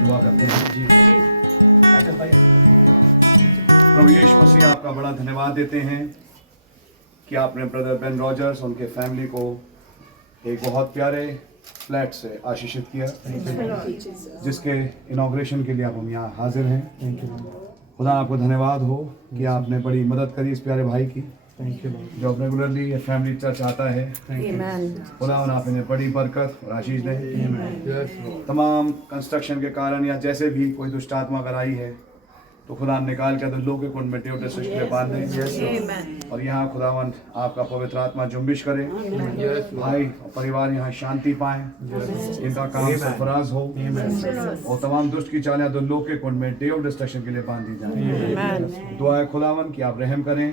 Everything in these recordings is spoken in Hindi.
दुआ करते हैं जी। प्रभु यीशु मसीह आपका बड़ा धन्यवाद देते हैं कि आपने ब्रदर बेन रॉजर्स उनके फैमिली को एक बहुत प्यारे फ्लैट से आशीषित किया, जिसके इनॉग्रेशन के लिए आप हम यहाँ हाजिर हैं। खुदा आपको धन्यवाद हो कि आपने बड़ी मदद करी इस प्यारे भाई की, जो रेगुलरली ये फैमिली चर्च आता है। खुदा आप इन्हें बड़ी बरकत और आशीष दें। तमाम कंस्ट्रक्शन के कारण या जैसे भी कोई दुष्ट आत्मा अगर आई है तो खुदा निकाल के लोगों के कुंड में टेवटे सृष्टि में बांध दें और यहाँ खुदावन आपका पवित्र आत्मा जुम्बिश करे, भाई और परिवार यहाँ शांति पाए, इनका काम सरफराज हो और तमाम दुष्ट की चालें दो लोग के कुंड में डे ऑफ डिस्ट्रक्शन के लिए बांध दी जाए। दुआ है खुदावन कि आप रहम करें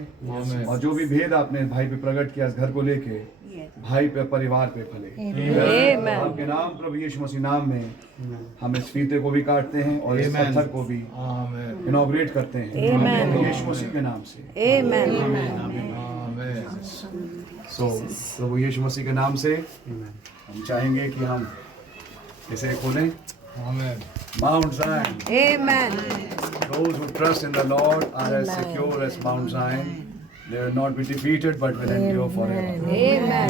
और जो भी भेद आपने भाई पे प्रकट किया इस घर को लेके, भाई पे परिवार पे फले आपके नाम प्रभु यीशु मसीह नाम में हम इस फीते को भी काटते हैं और इस पत्थर को भी इनॉग्रेट करते हैं यीशु मसीह के नाम से। सो प्रभु यीशु मसीह के नाम से हम चाहेंगे कि हम इसे खोलें। Mount Zion. Amen. Those who trust in the Lord are as secure as Mount Zion. They will not be defeated, but will endure forever. Amen.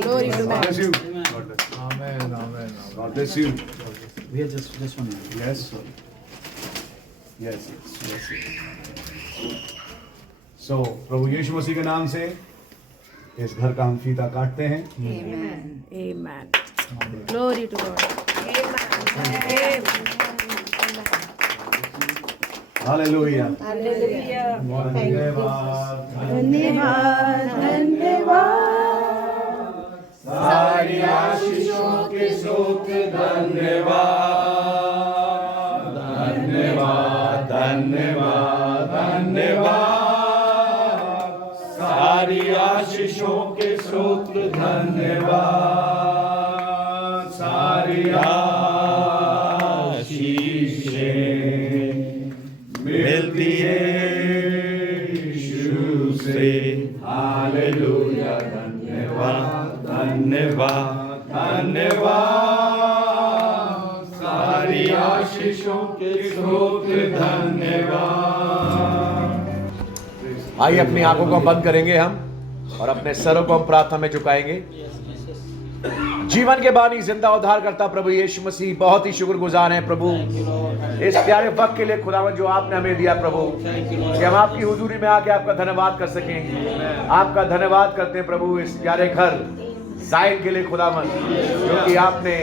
Glory to God bless God. you. God bless you. Amen. Amen. God bless you. We are just one minute. Yes, sir. Yes. So, प्रभु यीशु मसीह के नाम से इस घर का हम फीता काटते हैं। Amen. Amen. Glory to God. Amen. Hallelujah. Hallelujah. धन्यवाद। धन्यवाद धन्यवाद सारी आशीषों के स्रोत धन्यवाद, धन्यवाद, धन्यवाद, धन्यवाद। सारी आशीषों के स्रोत धन्यवाद, सारी आशीषें मिलती है यीशु से। हालेलुया। धन्यवाद, धन्यवाद, धन्यवाद। सारी आशीषों के स्रोत धन्यवाद। आइए अपनी आंखों को बंद करेंगे हम और अपने सरों को हम प्रार्थना में झुकाएंगे। जीवन के बानी जिंदा उद्धार करता प्रभु यीशु मसीह, बहुत ही शुक्रगुजार हैं प्रभु इस प्यारे वक्त के लिए खुदावन जो आपने हमें दिया प्रभु, कि हम आपकी हुजूरी में आके आपका धन्यवाद कर सकें। आपका धन्यवाद करते हैं प्रभु इस प्यारे घर जायन के लिए खुदावन, क्योंकि आपने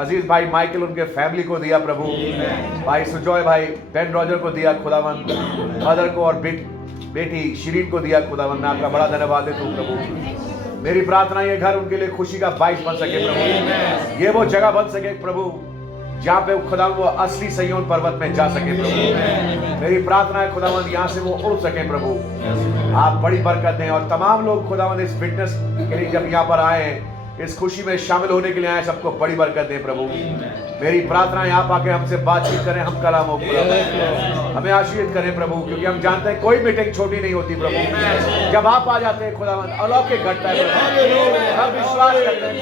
अजीज भाई माइकल उनके फैमिली को दिया प्रभु, भाई सुजॉय भाई बेन रॉजर को दिया खुदावन, मदर को और बेटी शिरीन को दिया खुदावन। मैं आपका बड़ा धन्यवाद देता हूँ प्रभु। मेरी प्रार्थना ये घर उनके लिए खुशी का बाइस बन सके प्रभु, ये वो जगह बन सके प्रभु जहाँ पे खुदा वो असली सिय्योन पर्वत में जा सके प्रभु। मेरी प्रार्थना है खुदावंद यहाँ से वो उड़ सके प्रभु, आप बड़ी बरकत दें। और तमाम लोग खुदावंद इस फिटनेस के लिए जब यहाँ पर आए, इस खुशी में शामिल होने के लिए आए, सबको बड़ी बरकत दें प्रभु। मेरी प्रार्थना है आप आके हमसे बातचीत करें, हम कलाम हो प्रभु, हमें आशीर्वाद करें प्रभु, क्योंकि हम जानते हैं कोई मीटिंग छोटी नहीं होती प्रभु। जब आप आ जाते हैं खुदावंद अलौकिक घटना है प्रभु। हम विश्वास करते हैं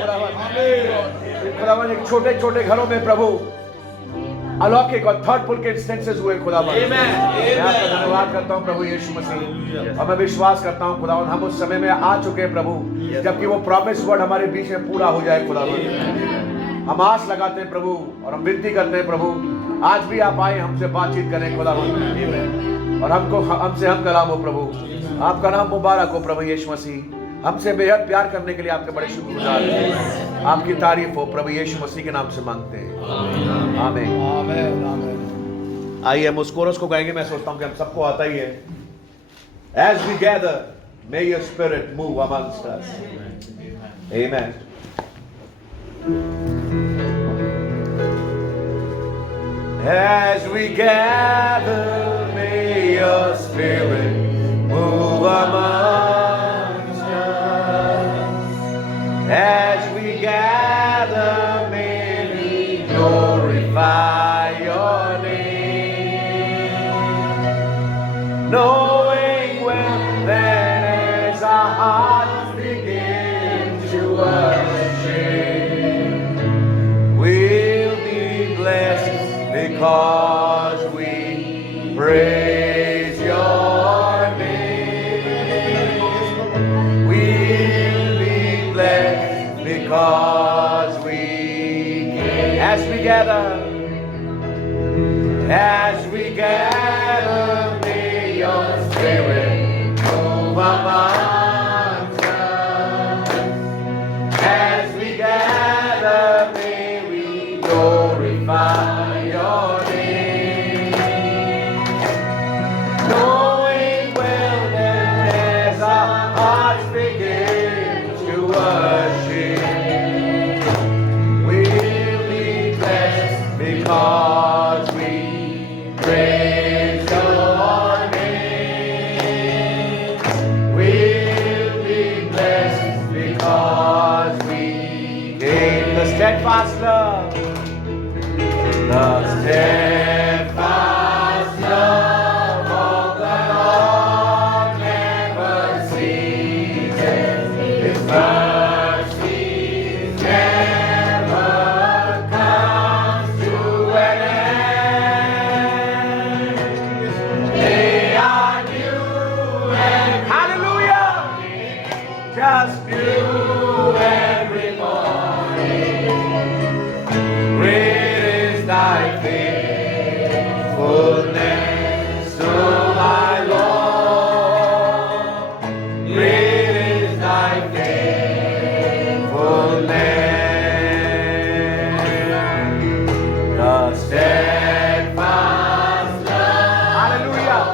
खुदावंद एक छोटे छोटे घरों में प्रभु अलौकिक और थॉटफुल के इंस्टेंसेस हुए खुदावंद। मैं आपका धन्यवाद करता हूँ प्रभु यीशु मसीह, और मैं विश्वास करता हूँ खुदावंद हम उस समय में आ चुके हैं प्रभु जबकि वो प्रॉमिस वर्ड हमारे बीच में पूरा हो जाए खुदावंद। हम आस लगाते हैं प्रभु और हम विनती करते हैं प्रभु आज भी आप आए, हमसे बातचीत करें खुदावंद, और हमसे हम कलाम हो प्रभु। आपका नाम मुबारक हो प्रभु यीशु मसीह, हमसे बेहद प्यार करने के लिए आपके बड़े शुक्रगुजार हैं। आपकी तारीफ हो प्रभु यीशु मसीह के नाम से मांगते हैं, आमीन। आइए हम उस कोरस को गाएंगे, मैं सोचता हूँ कि हम सबको आता ही है। As we gather, may your spirit move amongst us. Amen. As we gather, may your spirit move amongst us. As we gather, may we glorify your name. Knowing when then as our hearts begin to worship because we praise your name. We'll be blessed because we came. As we gather, may your spirit move amongst us. As we gather, may we glorify your name. Knowing well that as our hearts begin to worship, we'll be blessed because we praise your name. We'll be blessed because we gain the steadfast love. The steadfast love of the Lord never ceases. His mercy never comes to an end. They are new and hallelujah, just new every morning. Great is thy faithfulness, O my Lord. Great is thy faithfulness. The steadfast love. Hallelujah.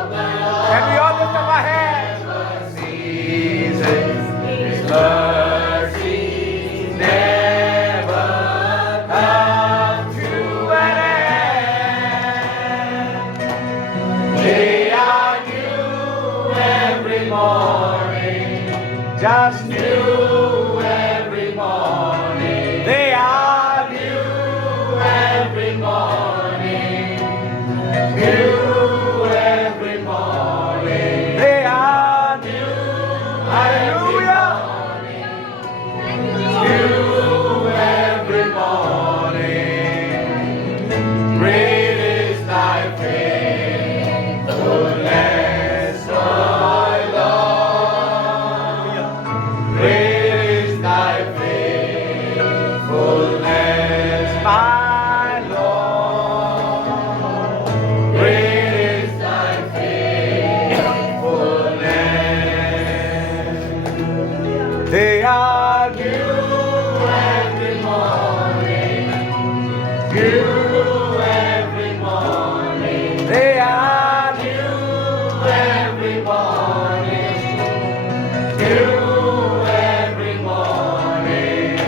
Can we all lift up our hands? Ceases. His mercy never come to an end. They are new every morning, just new every morning. They are new every morning, new every morning. They are new, hallelujah. New every morning. Great is thy faithfulness, O my Lord. Great is thy faithfulness, my Lord. Great is thy faithfulness. They are new every morning, new every morning. They are new every morning, new every morning.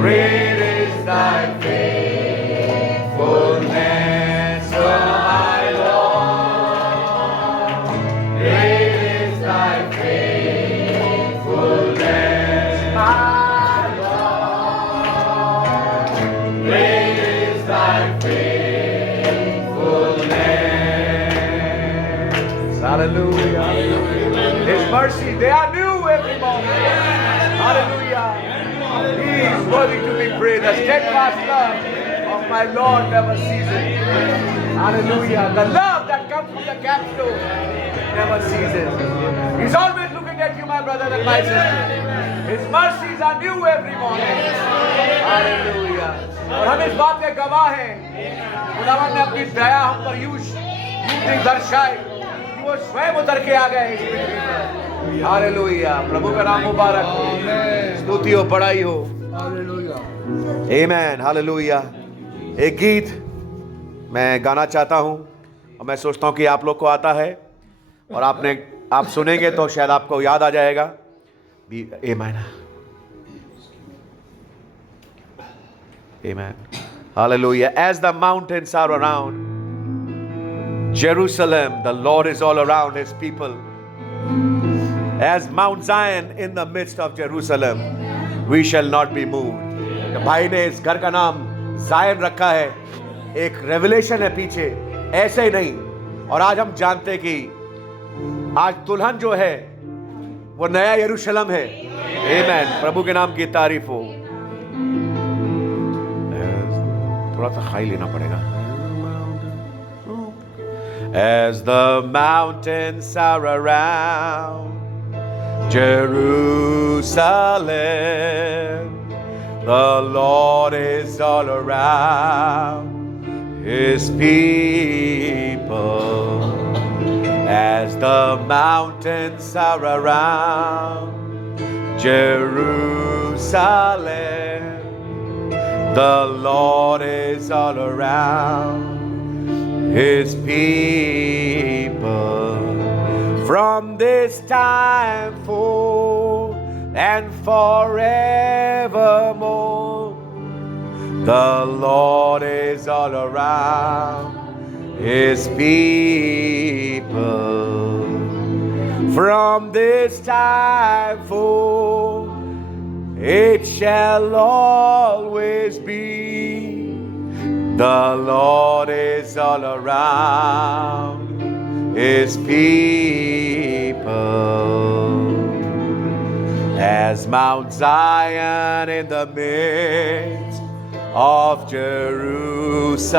Great is thy faithfulness, O my Lord. Great is thy faithfulness, my Lord. Great is thy faithfulness. Hallelujah. His mercy, they are new every morning. Hallelujah. He is worthy to be praised. The steadfast love of my Lord never ceases. Hallelujah. The love that comes from the capstone never ceases. He's always looking at you, my brother and my sister. His mercies are new every morning. Hallelujah. और हम इस बात के गवाह हैं, खुदावंद ने अपनी दया हम पर यूं दर्शाई कि वो स्वयं उतर के आ गए इस पृथ्वी पर। हालेलुया। प्रभु का नाम मुबारक हो, स्तुति हो, बड़ाई हो। आमेन। हालेलुया। एक गीत मैं गाना चाहता हूं और मैं सोचता हूं कि आप लोग को आता है और आप सुनेंगे तो शायद आपको याद आ जाएगा। आमेन। Amen. Hallelujah. As the mountains are around Jerusalem, the Lord is all around his people. As Mount Zion in the midst of Jerusalem, we shall not be moved. तो भाई ने इस घर का नाम जायन रखा है, एक रेवलेशन है पीछे, ऐसे ही नहीं। और आज हम जानते हैं कि आज दुल्हन जो है वो नया यरूशलेम है। आमेन। प्रभु के नाम की तारीफ हो। थोड़ा सा खाई लेना पड़ेगा। as the mountains are around Jerusalem. The Lord is all around His people, as the mountains are around Jerusalem. The Lord is all around His people, from this time forth and forevermore. The Lord is all around His people, from this time forth it shall always be. The Lord is all around His people, as Mount Zion in the midst of Jerusalem.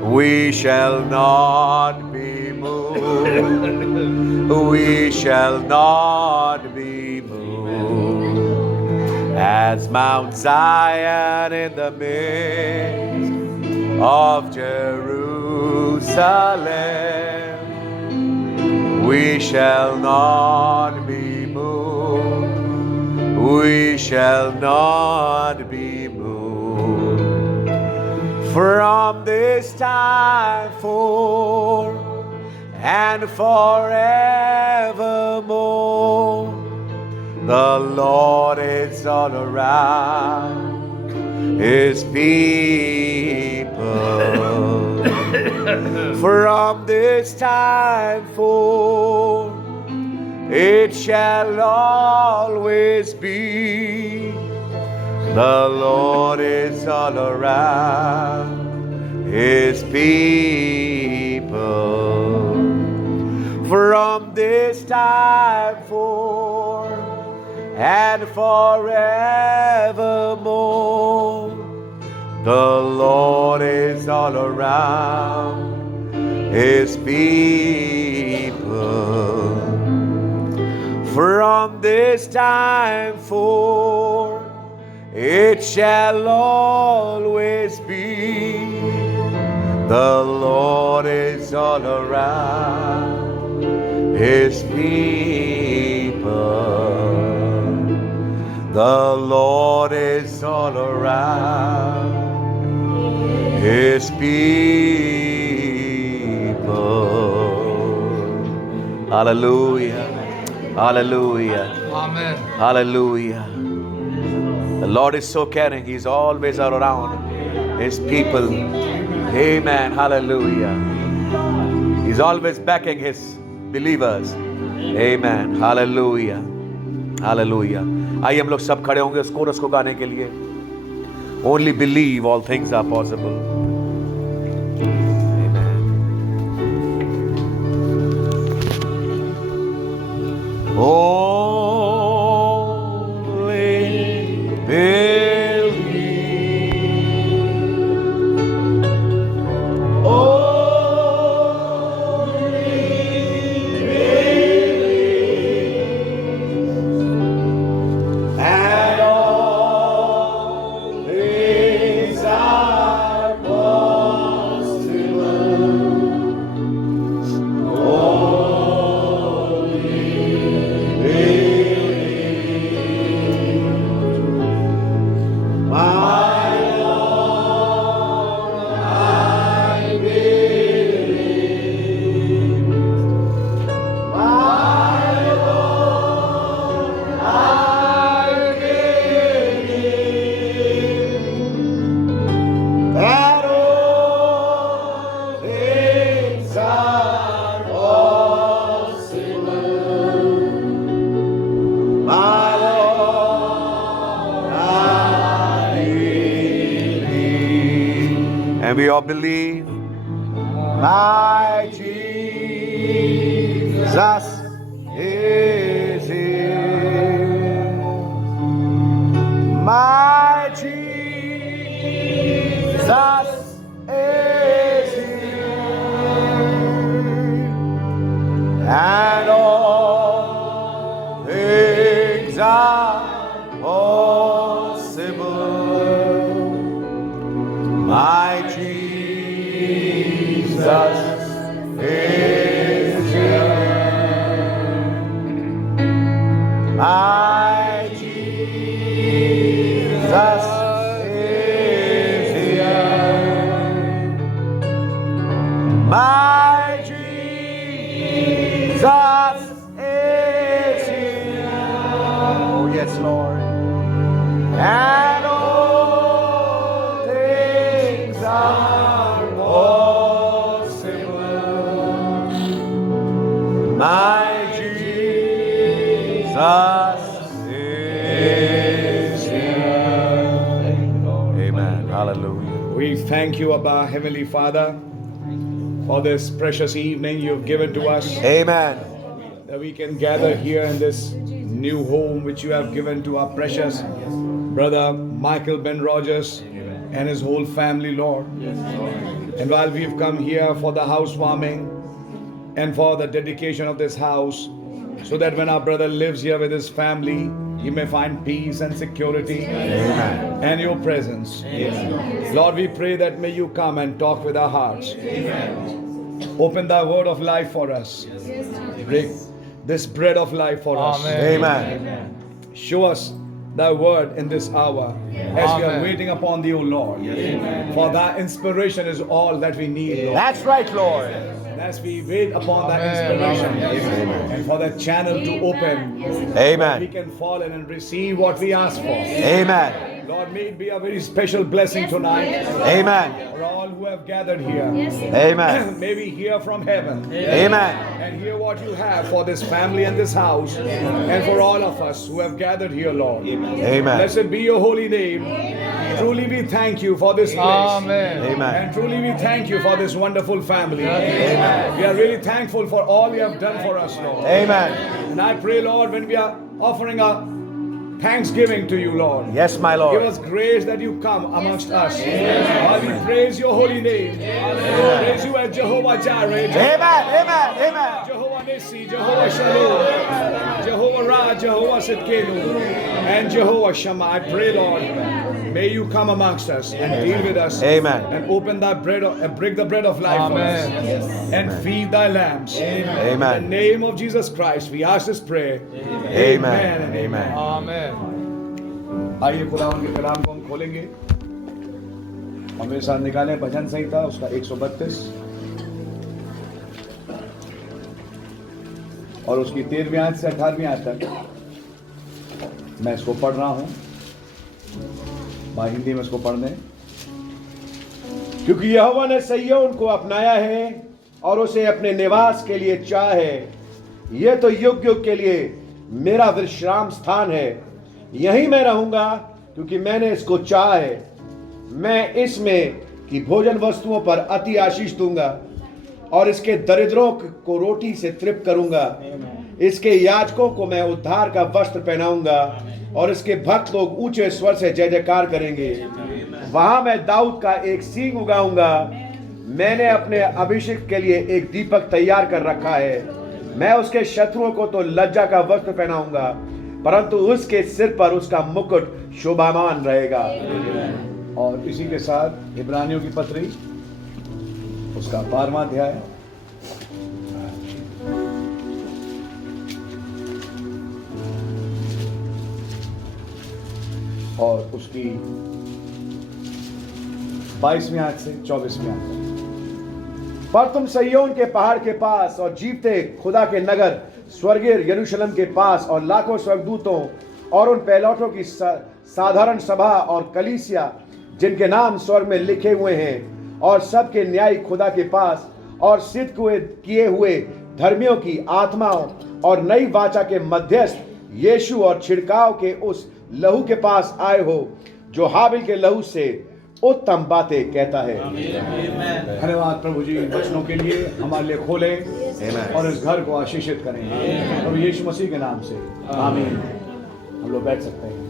We shall not be moved. We shall not be moved, as Mount Zion in the midst of Jerusalem. We shall not be moved. We shall not be moved, from this time forth and forevermore. The Lord is all around His people, from this time forth it shall always be. The Lord is all around His people, from this time forth and forevermore. The Lord is all around His people, from this time forth it shall always be. The Lord is all around His people. The Lord is all around His people. Hallelujah. Hallelujah. Amen. Hallelujah. The Lord is so caring. He's always all around His people. Amen. Hallelujah. He's always backing His believers. Amen. Hallelujah. Hallelujah. आइए हम लोग सब खड़े होंगे उस कोरस को गाने के लिए. Only believe all things are possible. Amen. Only believe. And all things are And we all believe, my Jesus is here. My Jesus is here. are possible. My Jesus is here. My Jesus is here. My Jesus is here. Oh, yes, Lord. And all things are possible. My Jesus is here. Amen. Hallelujah. We thank you, Abba, Heavenly Father, for this precious evening you've given to us, Amen. that we can gather here in this new home which you have given to our precious brother Michael Ben Rogers and his whole family, Lord. And while we've come here for the housewarming and for the dedication of this house, so that when our brother lives here with his family, he may find peace and security and your presence. Lord, we pray that may you come and talk with our hearts. Open thy word of life for us. Break this bread of life for us. Amen. Show us thy word in this hour as we are waiting upon thee, O Lord. For thy inspiration is all that we need, Lord. That's right, Lord. And as we wait upon thy inspiration and for that channel to open, we Amen. can fall in and receive what we ask for. Amen. Lord, may it be a very special blessing tonight Amen. for all who have gathered here. Amen. May we hear from heaven Amen. and hear what you have for this family and this house and for all of us who have gathered here, Lord. Amen. Blessed be your holy name. Truly we thank you for this place. Amen. And truly we thank you for this wonderful family. We are really thankful for all you have done for us, Lord. Amen. And I pray, Lord, when we are offering our thanksgiving to you, Lord, Yes, my give Lord. us grace that you come amongst us. Lord, we praise your holy name. Praise you as Jehovah Jireh, Amen. Amen. Amen. Jehovah Nissi, Jehovah Shalom, Jehovah Ra, Jehovah Sidkenu, and Jehovah Shammah. I pray, Lord, may you come amongst us and deal with us. Amen. And open thy bread and break the bread of life for us. And feed thy lambs. In Amen. the name of Jesus Christ, we ask this prayer. Amen. and Amen. आइए खुदावन के कलाम को हम खोलेंगे और मेरे साथ निकालें भजन संहिता उसका 132 और उसकी 13वीं आयत से 18वीं आयत तक मैं इसको पढ़ रहा हूं। भाई हिंदी में इसको पढ़ दें। क्योंकि यहोवा ने सिय्योन को अपनाया है और उसे अपने निवास के लिए चाह है। यह तो युग युग के लिए मेरा विश्राम स्थान है। यहीं मैं रहूंगा क्योंकि मैंने इसको चाह है। मैं इसमें की भोजन वस्तुओं पर अति आशीष दूंगा और इसके दरिद्रों को रोटी से तृप्त करूंगा। इसके याजकों को मैं उद्धार का वस्त्र पहनाऊंगा और इसके भक्त लोग ऊंचे स्वर से जय जयकार करेंगे। वहां मैं दाऊद का एक सींग उगाऊंगा। मैंने अपने अभिषेक के लिए एक दीपक तैयार कर रखा है। मैं उसके शत्रुओं को तो लज्जा का वस्त्र पहनाऊंगा, परंतु उसके सिर पर उसका मुकुट शोभामान रहेगा। और इसी के साथ इब्रानियों की पत्री उसका 12वां अध्याय और उसकी 22वीं आयत से 24वीं आयत तक। पर तुम सिय्योन के पहाड़ के पास और जीवते खुदा के नगर स्वर्गीय यरूशलेम के पास और लाखों स्वर्गदूतों और उन पहलौठों की साधारण सभा और कलीसिया जिनके नाम स्वर्ग में लिखे हुए हैं और सबके न्यायी खुदा के पास और सिद्ध किए हुए धर्मियों की आत्माओं और नई वाचा के मध्यस्थ यीशु और छिड़काव के उस लहू के पास आए हो जो हाबिल के लहू से उत्तम बातें कहता है। धन्यवाद प्रभु जी वचनों के लिए हमारे लिए खोले और इस घर को आशीषित करेंगे प्रभु यीशु मसीह के नाम से आमीन। हम लोग बैठ सकते हैं।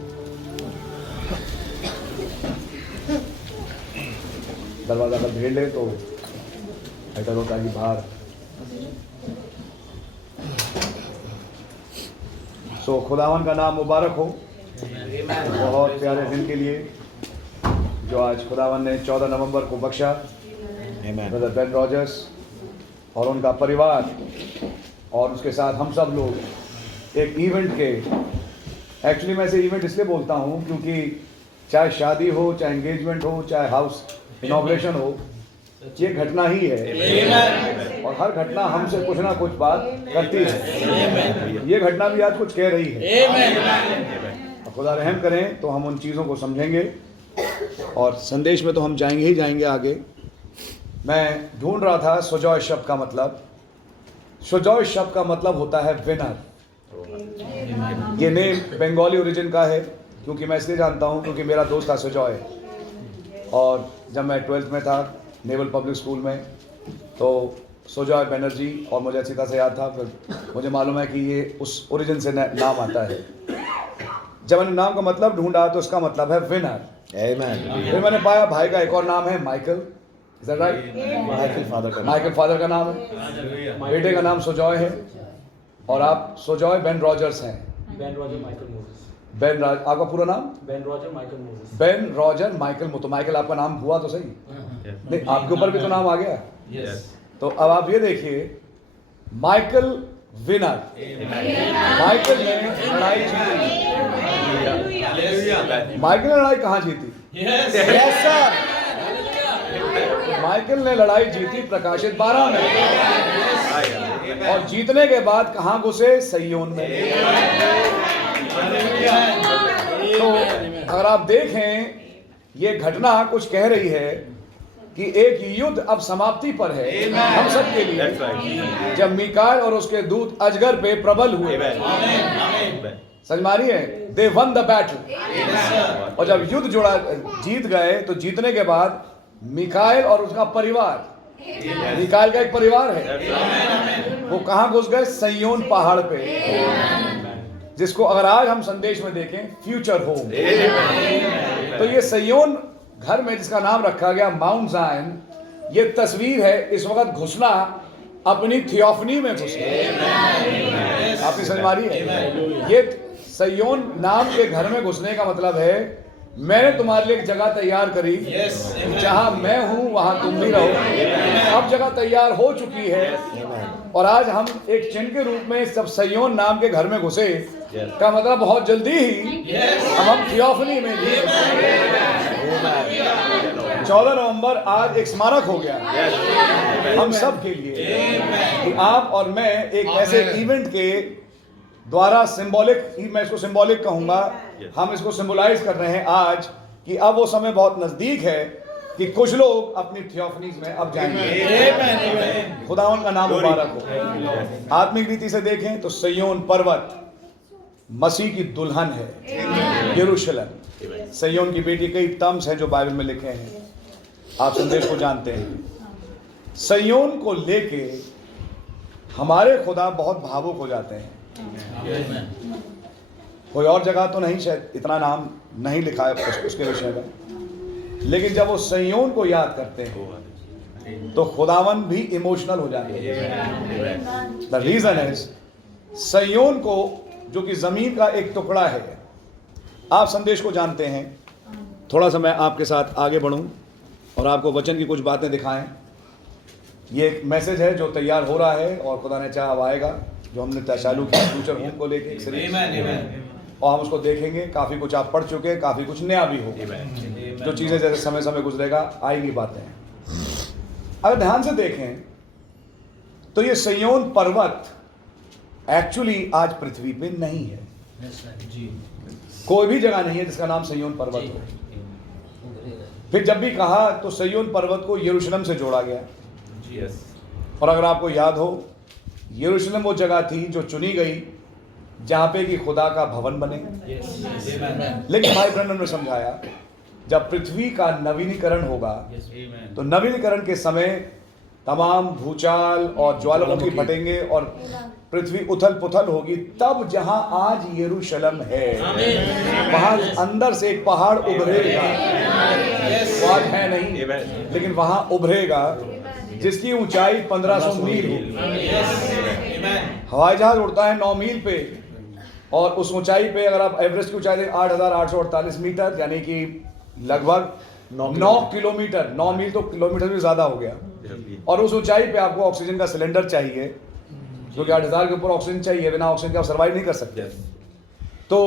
दरवाजा अगर भेड़ ले तो बेहतर होता है कि बाहर सो खुदावन का नाम मुबारक हो बहुत प्यारे दिन के लिए जो आज खुदावन ने 14 नवंबर को बख्शा। ब्रदर बेन रॉजर्स और उनका परिवार और उसके साथ हम सब लोग एक इवेंट के, एक्चुअली मैं इसे इवेंट इसलिए बोलता हूँ क्योंकि चाहे शादी हो, चाहे एंगेजमेंट हो, चाहे हाउस इनॉग्रेशन हो, ये घटना ही है और हर घटना हमसे कुछ ना कुछ बात करती है। ये घटना भी आज कुछ कह रही है और खुदा रहम करें तो हम उन चीज़ों को समझेंगे और संदेश में तो हम जाएंगे ही जाएंगे आगे। मैं ढूंढ रहा था सुजॉय शब्द का मतलब। सुजॉय शब्द का मतलब होता है विनर। ये नेम बंगाली ओरिजिन का है क्योंकि मैं इसलिए जानता हूँ क्योंकि मेरा दोस्त था सुजॉय और जब मैं 12th में था नेवल पब्लिक स्कूल में तो सुजॉय बनर्जी और मुझे अच्छी तरह से याद था। फिर मुझे मालूम है कि ये उस ओरिजिन से नाम आता है। जब मैंने नाम का मतलब ढूंढा तो उसका मतलब है विनर। फिर मैंने पाया भाई का एक और नाम है Michael. Is that right? Michael father का नाम है, बेटे का नाम सुजॉय है और आप सुजॉय बेन रॉजर्स हैं। Ben Roger Michael Moses. आपका पूरा नाम? Ben Roger Michael Moses. Ben Roger Michael तो माइकल आपका नाम हुआ तो सही, नहीं आपके ऊपर भी तो नाम आ गया। यस। तो अब आप ये देखिए, माइकल विनर, माइकल ने लड़ाई जीती। माइकल ने लड़ाई कहाँ जीती? यस सर, माइकल ने लड़ाई जीती प्रकाशित 12 में और जीतने के बाद कहाँ घुसे? सैयोन में। तो अगर आप देखें ये घटना कुछ कह रही है कि एक युद्ध अब समाप्ति पर है हम सब के लिए। जब मीकाएल और उसके दूत अजगर पे प्रबल हुए, समझ मारी है, दे वन द बैटल। और जब युद्ध जोड़ा जीत गए तो जीतने के बाद मीकाएल और उसका परिवार, मीकाएल का एक परिवार है, वो कहाँ घुस गए? सैयोन पहाड़ पे, जिसको अगर आज हम संदेश में देखें फ्यूचर होम। तो ये सैयोन घर में जिसका नाम रखा गया माउंट ज़ायन, ये तस्वीर है इस वक्त घुसना अपनी थियोफनी में घुसना। आपकी समझ मारी है? ये सैयोन नाम के घर में घुसने का मतलब है मैंने तुम्हारे लिए एक जगह तैयार करी, जहां मैं हूं वहां तुम भी रहो। अब जगह तैयार हो चुकी है और आज हम एक चिन्ह के रूप में सब सैयोन नाम के घर में घुसे का मतलब बहुत जल्दी ही अब हम थियोफनी में भी। 14 नवंबर आज एक स्मारक हो गया हम सब के लिए कि आप और मैं एक ऐसे इवेंट के द्वारा सिंबॉलिक, मैं इसको सिंबॉलिक कहूंगा, हम इसको सिंबलाइज कर रहे हैं आज कि अब वो समय बहुत नजदीक है कि कुछ लोग अपनी थियोफनीज में अब जाएंगे। खुदावन का नाम मुबारक हो। आत्मिक रीति से देखें तो सैयोन पर्वत मसीह की दुल्हन है, यरूशलेम। सैयोन की बेटी, कई टर्म्स हैं जो बाइबल में लिखे हैं, आप संदेश को जानते हैं। सैयोन को लेके हमारे खुदा बहुत भावुक हो जाते हैं। कोई और जगह तो नहीं, शायद इतना नाम नहीं लिखा है उसके विषय में, लेकिन जब वो सैयोन को याद करते हैं तो खुदावन भी इमोशनल हो जाते हैं। द रीजन इज सैयोन को, जो कि जमीन का एक टुकड़ा है, आप संदेश को जानते हैं। थोड़ा सा मैं आपके साथ आगे बढ़ूं और आपको वचन की कुछ बातें दिखाएं। ये एक मैसेज है जो तैयार हो रहा है और खुदा ने चाहा अब आएगा, जो हमने चालू किया फ्यूचर होम को लेके एक सीरीज, और हम उसको देखेंगे। काफ़ी कुछ आप पढ़ चुके हैं, काफ़ी कुछ नया भी होगा, जो चीज़ें जैसे समय समय गुजरेगा आएंगी बातें। अगर ध्यान से देखें तो ये सैयोन पर्वत एक्चुअली आज पृथ्वी पे नहीं है। कोई भी जगह नहीं है जिसका नाम सैयोन पर्वत हो। फिर जब भी कहा तो सैयोन पर्वत को यरूशलेम से जोड़ा गया। और अगर आपको याद हो, यरूशलेम वो जगह थी जो चुनी गई जहां पे कि खुदा का भवन बने। लेकिन भाई ब्रैनन ने समझाया जब पृथ्वी का नवीनीकरण होगा तो नवीनीकरण के समय तमाम भूचाल और ज्वालामुखी फटेंगे और पृथ्वी उथल पुथल होगी, तब जहां आज यरूशलेम है वहां अंदर से एक पहाड़ उभरेगा। वो आज है नहीं, लेकिन वहां उभरेगा जिसकी ऊंचाई 1500 मील होगी। हवाई जहाज उड़ता है 9 मील पे और उस ऊंचाई पे अगर आप एवरेस्ट की ऊंचाई दें 8,848 मीटर, यानी कि लगभग 9 किलोमीटर, 9 मील तो किलोमीटर भी ज्यादा हो गया। और उस ऊंचाई पे आपको ऑक्सीजन का सिलेंडर चाहिए, क्योंकि 8,000 के ऊपर ऑक्सीजन चाहिए, बिना ऑक्सीजन के आप सर्वाइव नहीं कर सकते। तो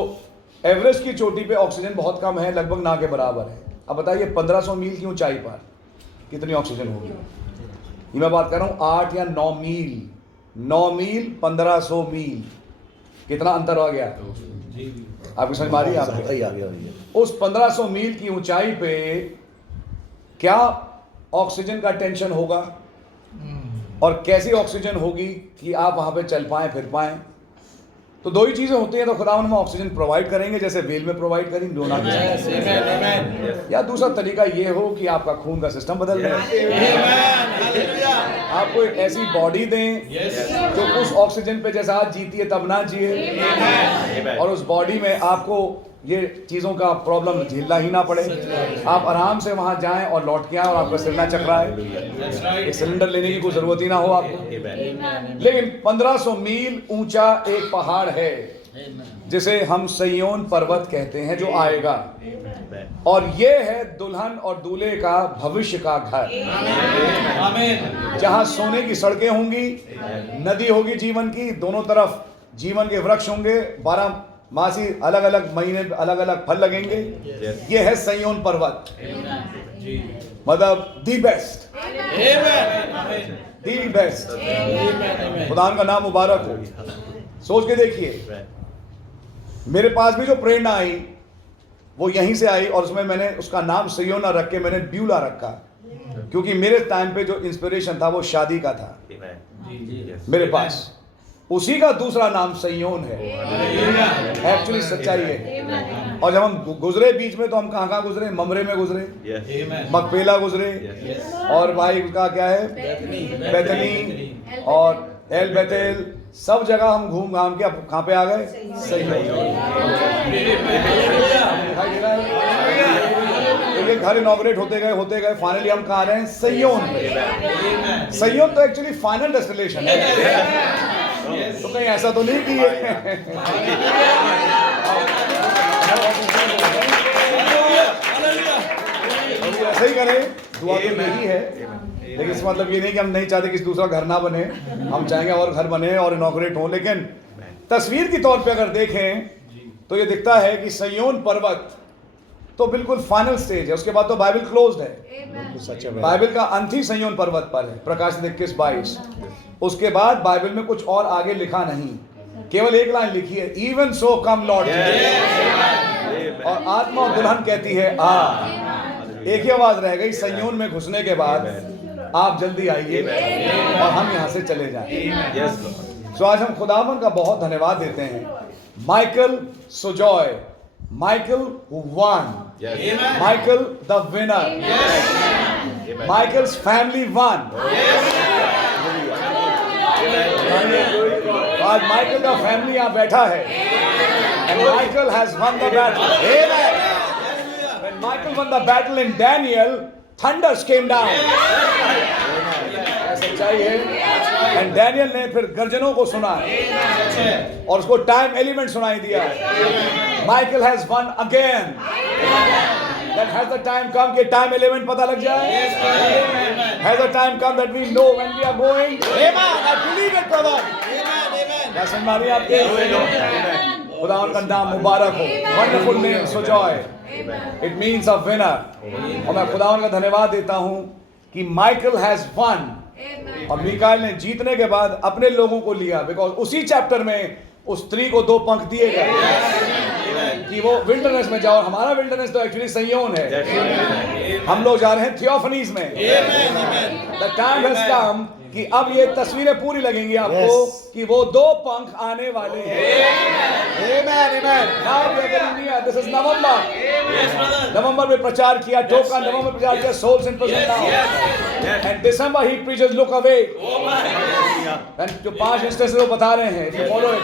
एवरेस्ट की चोटी पे ऑक्सीजन बहुत कम है, लगभग ना के बराबर है। अब बताइए 1500 मील की ऊंचाई पर कितनी ऑक्सीजन होगी? ये मैं बात कर रहा हूँ 8 या 9 मील, 9 मील 1500 मील, कितना अंतर हो गया? आपको समझ में आ रही है? आपको उस 1500 मील की ऊंचाई पे क्या ऑक्सीजन का टेंशन होगा और कैसी ऑक्सीजन होगी कि आप वहां पे चल पाएं, फिर पाएं। तो दो ही चीजें होती हैं, तो खुदा हमें ऑक्सीजन प्रोवाइड करेंगे, जैसे वेल में प्रोवाइड करेंगे डोना, या दूसरा तरीका ये हो कि आपका खून का सिस्टम बदल जाए, आपको एक ऐसी बॉडी दें जो उस ऑक्सीजन पे जैसा आज जीती है तब ना जिए, और उस बॉडी में आपको ये चीजों का प्रॉब्लम झेलना ही ना पड़े, आप आराम से वहां जाएं और लौट के आए और आपका सिर ना चकराए, एक सिलेंडर लेने की कोई जरूरत ही ना हो आपको। लेकिन 1500 मील ऊंचा एक पहाड़ है जिसे हम सिय्योन पर्वत कहते हैं, जो आएगा, और ये है दुल्हन और दूल्हे का भविष्य का घर, जहां सोने की सड़कें होंगी, नदी होगी जीवन की, दोनों तरफ जीवन के वृक्ष होंगे, 12 मासी अलग अलग महीने अलग अलग फल लगेंगे। ये है सिय्योन पर्वत, मतलब दी बेस्ट, दी बेस्ट। खुदा का नाम मुबारक हो। सोच के देखिए, मेरे पास भी जो प्रेरणा आई वो यहीं से आई, और उसमें मैंने उसका नाम सिय्योन रख के मैंने ब्यूला रखा, क्योंकि मेरे टाइम पे जो इंस्पिरेशन था वो शादी का था मेरे पास, उसी का दूसरा नाम सिय्योन है। एक्चुअली सच्चाई है। और जब हम गुजरे बीच में, तो हम कहाँ गुजरे? ममरे में गुजरे, मकपेला गुजरे, और भाई उसका क्या है, बेथनी और एल बेतेल, सब जगह हम घूम घाम के अब कहाँ पे आ गए? सिय्योन। ये घर इनॉग्रेट होते गए फाइनली हम कहाँ आ रहे हैं? सिय्योन पे। सिय्योन तो एक्चुअली फाइनल डेस्टिनेशन है, तो कहीं ऐसा तो नहीं कि ऐसे ही करें, दुआ तो यही है, लेकिन इसका मतलब ये नहीं कि हम नहीं चाहते कि दूसरा घर ना बने, हम चाहेंगे और घर बने और इनॉग्रेट हो। लेकिन तस्वीर के तौर पे अगर देखें तो ये दिखता है कि सिय्योन पर्वत तो बिल्कुल फाइनल स्टेज है, उसके बाद तो बाइबल क्लोज्ड है। बाइबल का अंत ही सिय्योन पर्वत पर है, प्रकाशित 21-22। उसके बाद बाइबल में कुछ और आगे लिखा नहीं, केवल एक लाइन लिखी है, इवन सो कम लॉर्ड, और आत्मा और दुल्हन कहती है आ। एक ही आवाज रह गई, सिय्योन में घुसने के बाद आप जल्दी आइए और हम यहाँ से चले जाएं। तो आज हम खुदावन का बहुत धन्यवाद देते हैं। माइकल सोजॉय, Michael who won, Michael the winner, Michael's family won. आज माइकल का फैमिली यहाँ बैठा है, and Michael has won the battle. Amen. When Michael won the battle in Daniel, thunders came down. सच्चाई है। एंड डैनियल ने फिर गर्जनों को सुना और उसको टाइम एलिमेंट सुनाई दिया। Michael has one again. That has the time come कि टाइम एलिमेंट पता लग जाए। Has the time come that we know when we are going? Amen. I believe it, brother. क्या समझ आ रही है आपके? खुदा उनका नाम मुबारक हो। Wonderful name, Sojoy. It means a winner. और मैं खुदा उनका धन्यवाद देता हूँ कि माइकल हैज वन, और मिकाएल ने जीतने के बाद अपने लोगों को लिया, बिकॉज उसी चैप्टर में उस स्त्री को 2 पंख दिए गए कि वो विल्डरनेस में जाओ। हमारा विल्डरनेस तो एक्चुअली सिय्योन है, हम लोग जा रहे हैं थियोफनीज में। द टाइम हैज कम कि अब ये तस्वीरें पूरी लगेंगी आपको कि वो 2 पंख आने वाले हैं। Now we are getting near. This is नवंबर में प्रचार किया, टोका नवंबर में प्रचार किया, souls in prison now, and December he preaches look away, and जो 5 इंस्टेंसेस वो बता रहे हैं, if you follow it,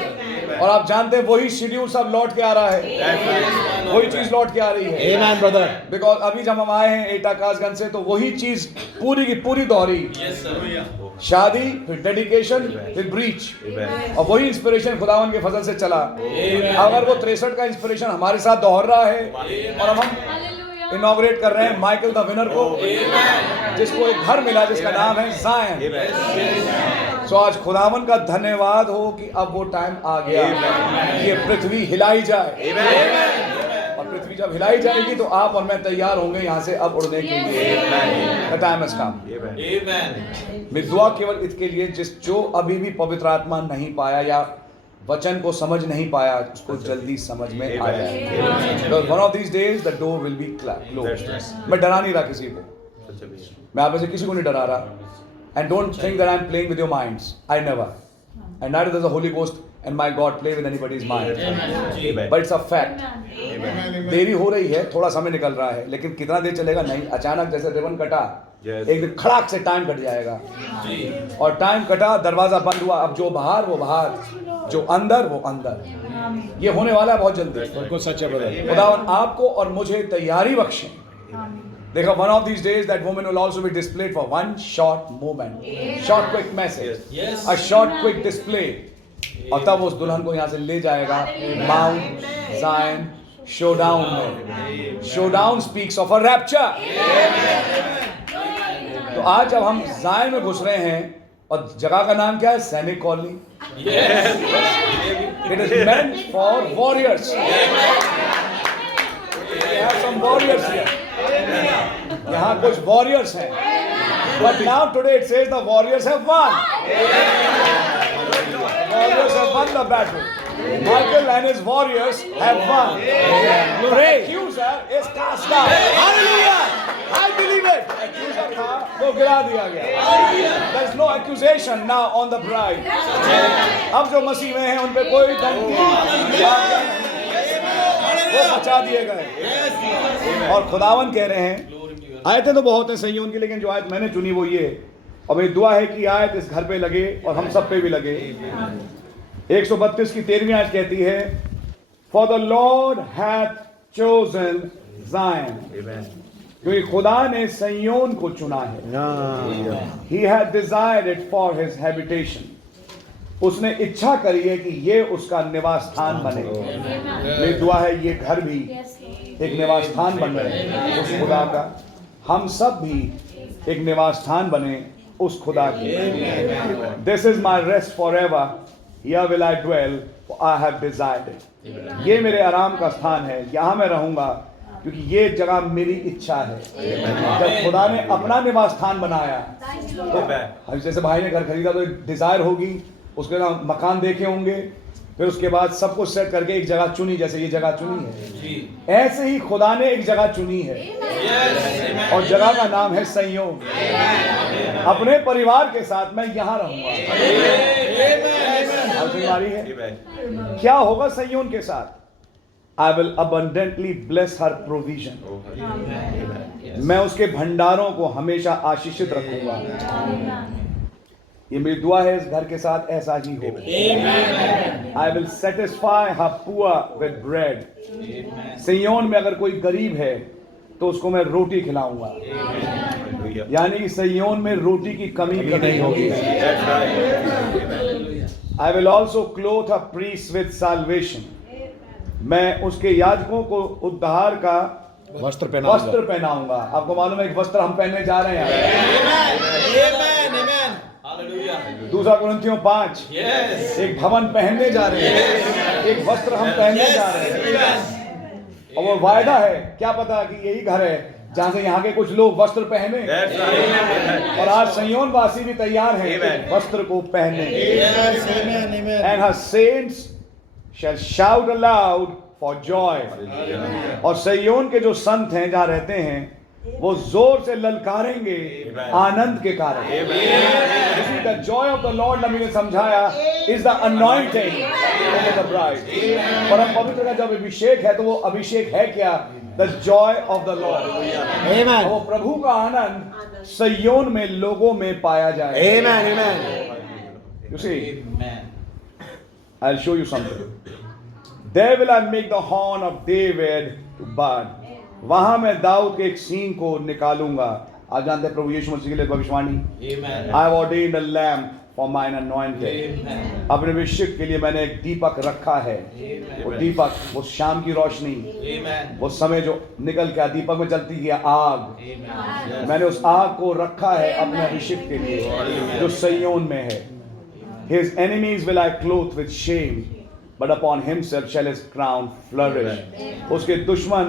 और आप जानते हैं वही शेड्यूल सब लौट के आ रहा है, वही चीज लौट के आ रही है। Amen, brother. बिकॉज अभी जब हम आए हैं एटा कासगंज से, तो वही चीज पूरी की पूरी दोहरी, शादी, फिर डेडिकेशन, फिर ब्रीच, और वही इंस्पिरेशन खुदावन के फजल से चला। अगर वो 63 का इंस्पिरेशन हमारे साथ दोहर रहा है, और अब हम इनॉग्रेट कर रहे हैं माइकल द विनर को, जिसको एक घर मिला जिसका नाम है ज़ायन। सो आज खुदावन का धन्यवाद हो कि अब वो टाइम आ गया कि ये पृथ्वी हिलाई जाए, और पृथ्वी जब हिलाई जाएगी तो आप और मैं तैयार होंगे यहाँ से अब उड़ने के लिए। The time has come. मेरी दुआ केवल इसके लिए जो अभी भी पवित्र आत्मा नहीं पाया या वचन को समझ नहीं पाया, उसको जल्दी समझ में आ जाए। One of these days the door will be closed. मैं डरा नहीं रहा किसी को, मैं आप में से किसी को नहीं डरा रहा। And don't think that I'm playing with your minds. I never. And neither does the Holy Ghost and my God play with anybody's mind. But it's a fact. देरी हो रही है, थोड़ा समय निकल रहा है, लेकिन कितना देर चलेगा नहीं। अचानक जैसे रिबन कटा, एक दिन खड़ाक से टाइम कट जाएगा, और टाइम कटा, दरवाजा बंद हुआ, अब जो बाहर वो बाहर, जो अंदर वो अंदर। ये होने वाला है बहुत जल्दी। बिल्कुल सच है ब्रदर। खुदावन आपको और मुझे तैयारी बख्शे। देखो, one of these days that woman will also be displayed for one short moment, short quick message, a short quick display, और तब उस दुल्हन को यहाँ से ले जाएगा माउंट ज़ायन शोडाउन में। Showdown speaks of a rapture. तो आज जब हम ज़ायन में घुस रहे हैं, और जगह का नाम क्या है? सैनिक colony. It is meant for warriors. some warriors here. यहाँ कुछ warriors हैं, but now today it says the warriors have won. Warriors have won the battle. Michael and his warriors have won. The accuser is cast out. Hallelujah! I believe it. Accuser था, वो गिरा दिया गया. There is no accusation now on the bride. अब जो मसीह में हैं, उन पे कोई दंड वो बचा दिए गए। और खुदावन कह रहे हैं, आयतें तो बहुत हैं सैयोन की, लेकिन जो आयत मैंने चुनी वो ये, और मेरी दुआ है कि आयत इस घर पे लगे और हम सब पे भी लगे। 132 की 13वीं आयत कहती है, for the lord hath chosen Zion, क्योंकि खुदा ने सैयोन को चुना है। He had desired it for his habitation, उसने इच्छा करी है कि ये उसका निवास स्थान बने। मेरी दुआ है ये घर भी एक निवास स्थान बन रहे उस खुदा का, हम सब भी एक निवास स्थान बने उस खुदा की। This is my rest for ever, here will I dwell, I have desired it. ये मेरे आराम का स्थान है, यहाँ मैं रहूंगा क्योंकि ये जगह मेरी इच्छा है। जब खुदा ने अपना निवास स्थान बनाया, तो जैसे भाई ने घर खरीदा तो डिजायर होगी, उसके ना मकान देखे होंगे, फिर उसके बाद सब कुछ सेट करके एक जगह चुनी, जैसे ये जगह चुनी है, ऐसे ही खुदा ने एक जगह चुनी है, और जगह का नाम है सैयोन। अपने परिवार के साथ मैं यहाँ रहूंगा। क्या होगा सैयोन के साथ? I will abundantly bless her provision, मैं उसके भंडारों को हमेशा आशीषित रखूंगा। ये मेरी दुआ है इस घर के साथ ऐसा ही हो। I will satisfy her poor with bread, सिय्योन में अगर कोई गरीब है तो उसको मैं रोटी खिलाऊंगा, यानी कि सिय्योन में रोटी की कमी नहीं होगी। I will also clothe a priest with salvation, मैं उसके याजकों को उद्धार का वस्त्र पहनाऊंगा। आपको मालूम है एक वस्त्र हम पहनने जा रहे हैं। दूसरा कुरिन्थियों 5, एक भवन पहनने जा रहे हैं, एक वस्त्र हम पहनने जा रहे हैं, और वो वायदा है, क्या पता कि यही घर है जहां से यहाँ के कुछ लोग वस्त्र पहने, और आज सैयोन वासी भी तैयार हैं वस्त्र को पहनने। And her saints shall shout aloud for joy, और सैयोन के जो संत हैं जहां रहते हैं वो जोर से ललकारेंगे आनंद के कारण। The joy of the Lord, नबी ने समझाया, is the anointing over the bride। परम पवित्र का जब अभिषेक है तो वो अभिषेक है क्या? The joy of the Lord। Amen। वो प्रभु का आनंद सैयोन में लोगों में पाया जाए। Amen। You see, I'll show you something. There will I make the horn of David to burn. वहां मैं दाऊद के एक सींग को निकालूंगा. आप जानते हैं प्रभु यीशु मसीह के लिए भविष्यवाणी. I have ordained a lamp for mine anointed. अपने अभिषेक के लिए मैंने एक दीपक रखा है. वो दीपक, वो शाम की रोशनी, वो समय जो निकल के दीपक में जलती है आग. मैंने उस आग को रखा है अपने अभिषेक के लिए जो सिय्योन में है. His enemies will I clothe with shame, but upon himself shall his crown flourish. उसके दुश्मन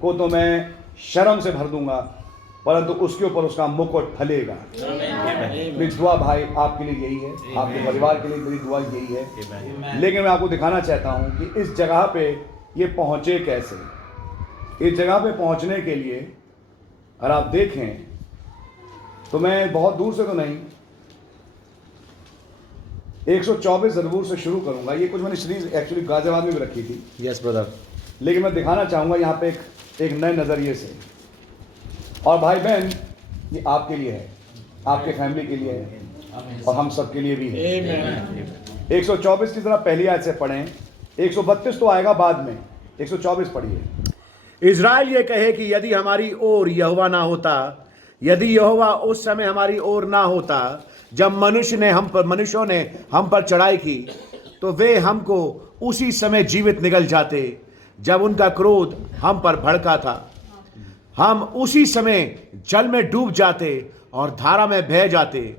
को तो मैं शर्म से भर दूंगा, परंतु उसके ऊपर उसका मुकुट फलेगा. मेरी दुआ भाई आपके लिए यही है, आपके परिवार के लिए मेरी दुआ यही है. लेकिन मैं आपको दिखाना चाहता हूं कि इस जगह पे ये पहुंचे कैसे. इस जगह पे पहुंचने के लिए अगर आप देखें तो मैं बहुत दूर से तो नहीं, 124 ज़बूर से शुरू करूंगा. ये कुछ मैंने सीरीज एक्चुअली गाजियाबाद में भी रखी थी. Yes brother. लेकिन मैं दिखाना चाहूंगा यहाँ पे एक नए नज़रिए से. और भाई बहन ये आपके लिए है, आपके फैमिली के लिए है और हम सब के लिए भी है. 124 की जरा पहली आयत से पढ़ें. 132 तो आएगा बाद में, 124 पढ़िए. इज़राइल ये कहे कि यदि हमारी ओर यहोवा ना होता, यदि यहोवा उस समय हमारी ओर ना होता जब मनुष्यों ने हम पर चढ़ाई की, तो वे हमको उसी समय जीवित निगल जाते जब उनका क्रोध हम पर भड़का था. हम उसी समय जल में डूब जाते और धारा में बह जाते.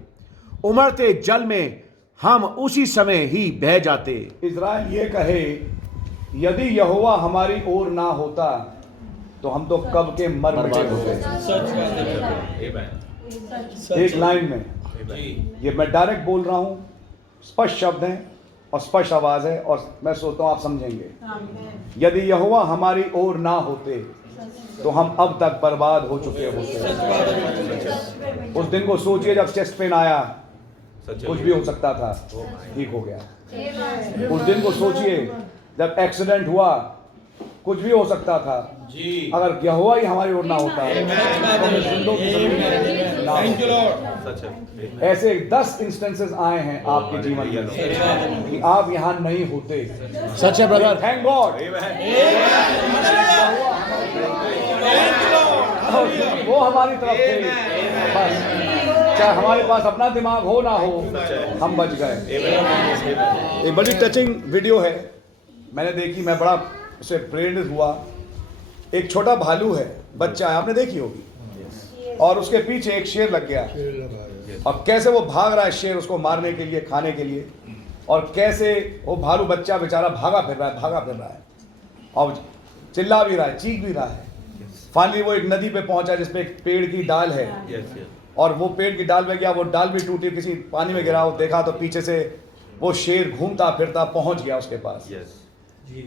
उमड़ते जल में हम उसी समय ही बह जाते. इज़राइल ये कहे यदि यहोवा हमारी ओर ना होता तो हम तो कब के मर मिटे होते. एक लाइन में ये मैं डायरेक्ट बोल रहा हूं, स्पष्ट शब्द हैं और स्पष्ट आवाज है और मैं सोचता हूं आप समझेंगे. यदि यहोवा हमारी ओर ना होते तो हम अब तक बर्बाद हो चुके होते. उस दिन को सोचिए जब चेस्ट पेन आया, कुछ भी हो सकता था, ठीक हो गया. उस दिन को सोचिए जब एक्सीडेंट हुआ, कुछ भी हो सकता था. अगर यहोवा ही हमारी ओर ना होता तो हमें जिंदों की जिंदगी ना होती. ऐसे 10 इंस्टेंसेस आए हैं आपके जीवन में कि आप यहाँ नहीं होते. सच है ब्रदर. Thank God. वो हमारी तरफ थे. बस चाहे हमारे पास अपना दिमाग हो ना हो, हम बच गए. एक बड़ी टचिंग वीडियो है, मैंने देखी, मैं बड़ा उससे प्रेरित हुआ. एक छोटा भालू है, बच्चा है, आपने देखी होगी, और उसके पीछे एक शेर लग गया. और कैसे वो भाग रहा है शेर उसको मारने के लिए, खाने के लिए, और कैसे वो भालू बच्चा बेचारा भागा फिर रहा है और चिल्ला भी रहा है, चीख भी रहा है. फाइनली वो एक नदी पे पहुंचा जिसपे एक पेड़ की डाल है, और वो पेड़ की डाल में गया, वो डाल भी टूटी, किसी पानी में गिरा. वो देखा तो पीछे से वो शेर घूमता फिरता पहुंच गया उसके पास.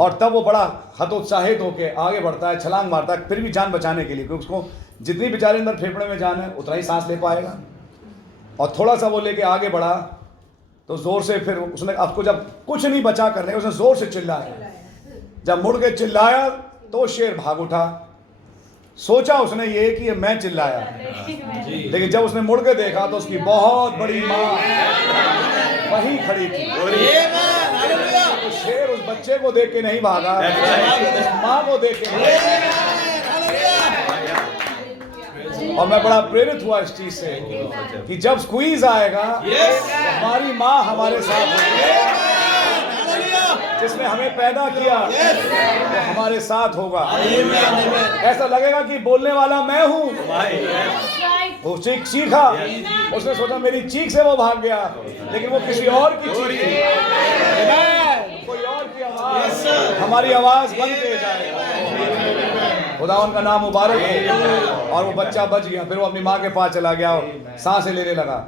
और तब वो बड़ा हतोत्साहित होकर आगे बढ़ता है, छलांग मारता है, फिर भी जान बचाने के लिए, क्योंकि उसको जितनी बेचारे अंदर फेफड़े में जान है उतना ही सांस ले पाएगा. और थोड़ा सा वो लेके आगे बढ़ा तो जोर से फिर उसने, आपको जब कुछ नहीं बचा करने, उसने जोर से चिल्लाया. जब मुड़ के चिल्लाया तो शेर भाग उठा. सोचा उसने ये कि ये मैं चिल्लाया, लेकिन जब उसने मुड़ के देखा तो उसकी बहुत बड़ी माँ वहीं खड़ी थी. तो शेर उस बच्चे को देख के नहीं भागा, उस माँ को देख के भागा. और मैं बड़ा प्रेरित हुआ इस चीज से कि जब स्क्वीज आएगा तो हमारी माँ हमारे साथ होगी. जिसने हमें पैदा किया वो हमारे साथ होगा. ऐसा लगेगा कि बोलने वाला मैं हूँ. वो चीखा, उसने सोचा मेरी चीख से वो भाग गया, लेकिन वो किसी और की चीख थी. कोई और की आवाज हमारी आवाज बन के जाएगा. खुदावन का नाम मुबारक हो. और वो बच्चा बच गया. फिर वो अपनी माँ के पास चला गया और सांसें लेने लगा,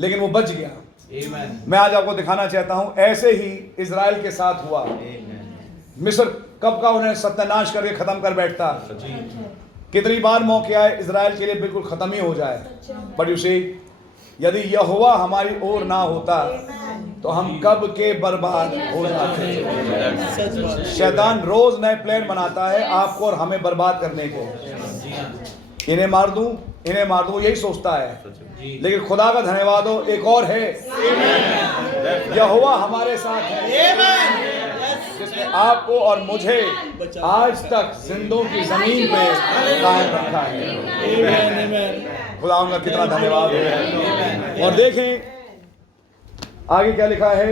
लेकिन वो बच गया. मैं आज आपको दिखाना चाहता हूं ऐसे ही इज़राइल के साथ हुआ. मिस्र कब का उन्हें सत्यानाश करके खत्म कर बैठता. कितनी बार मौके आए इज़राइल के लिए बिल्कुल खत्म ही हो जाए. बट यू सी, यदि यहोवा हमारी ओर ना होता तो हम कब के बर्बाद हो जाते. शैतान रोज नए प्लान बनाता है आपको और हमें बर्बाद करने के. इन्हें मार दूं, इन्हें मार दूं, यही सोचता है. लेकिन खुदा का धन्यवाद हो, एक और है यहोवा हमारे साथ है, जिसने आपको और मुझे आज तक जिंदों की जमीन पे कायम रखा है। खुदा उनका कितना धन्यवाद है। और देखें आगे क्या लिखा है,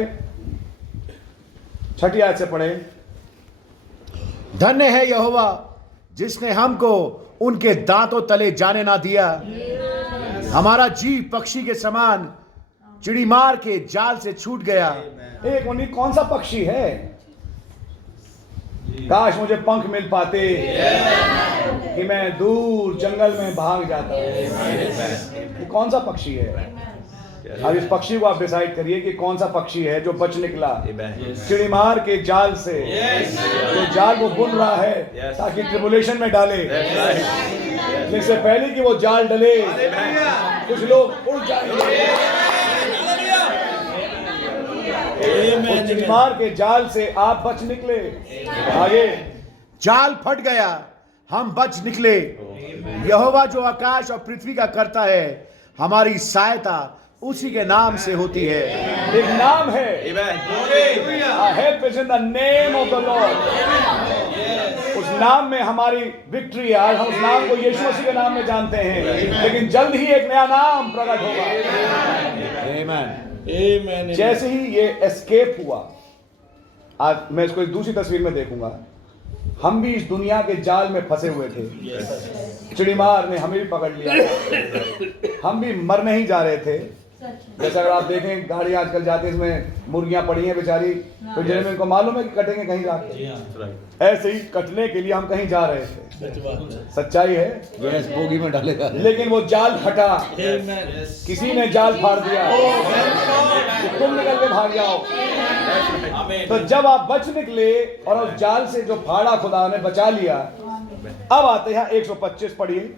6 आयत से पढ़े। धन्य है यहोवा जिसने हमको उनके दांतों तले जाने ना दिया। हमारा जीव पक्षी के समान चिड़ी मार के जाल से छूट गया। एक उन्हीं कौन सा पक्षी है? काश मुझे पंख मिल पाते कि मैं दूर जंगल में भाग जाता। ये कौन सा पक्षी है? अब इस पक्षी को आप डिसाइड करिए कि कौन सा पक्षी है जो बच निकला चिड़ी मार के जाल से। जो जाल वो बुन रहा है ताकि ट्रिबुलेशन में डाले, इससे पहले कि वो जाल डले कुछ लोग उड़ जाएंगे। उस चिड़ी मार के जाल से आप बच निकले। आगे, जाल फट गया, हम बच निकले। यहोवा जो आकाश और पृथ्वी का करता है, हमारी सहायता उसी के नाम से होती है। एक नाम है, Our help is in the name of the Lord। उस नाम में हमारी विक्ट्री है। आज हम उस नाम को यीशु मसीह के नाम में जानते हैं, लेकिन जल्द ही एक नया नाम प्रकट होगा। आमीन। जैसे ही ये एस्केप हुआ, आज मैं इसको एक दूसरी तस्वीर में देखूंगा। हम भी इस दुनिया के जाल में फंसे हुए थे। चिड़ीमार ने हमें भी पकड़ लिया। हम भी मरने ही जा रहे थे। जैसे अगर आप देखें गाड़ी आजकल जाते हैं, इसमें मुर्गियां पड़ी हैं बेचारी, तो जिन्हें इनको मालूम है कि कटेंगे कहीं जाके, ऐसे ही कटने के लिए हम कहीं जा रहे थे। सच्चाई है, बोगी में डालेगा, लेकिन वो जाल फटा। किसी ने जाल फाड़ दिया, तुम निकल के भाग जाओ। तो जब आप बच निकले और उस जाल से जो फाड़ा खुदा ने बचा लिया, अब आते हैं 125 पढ़िए।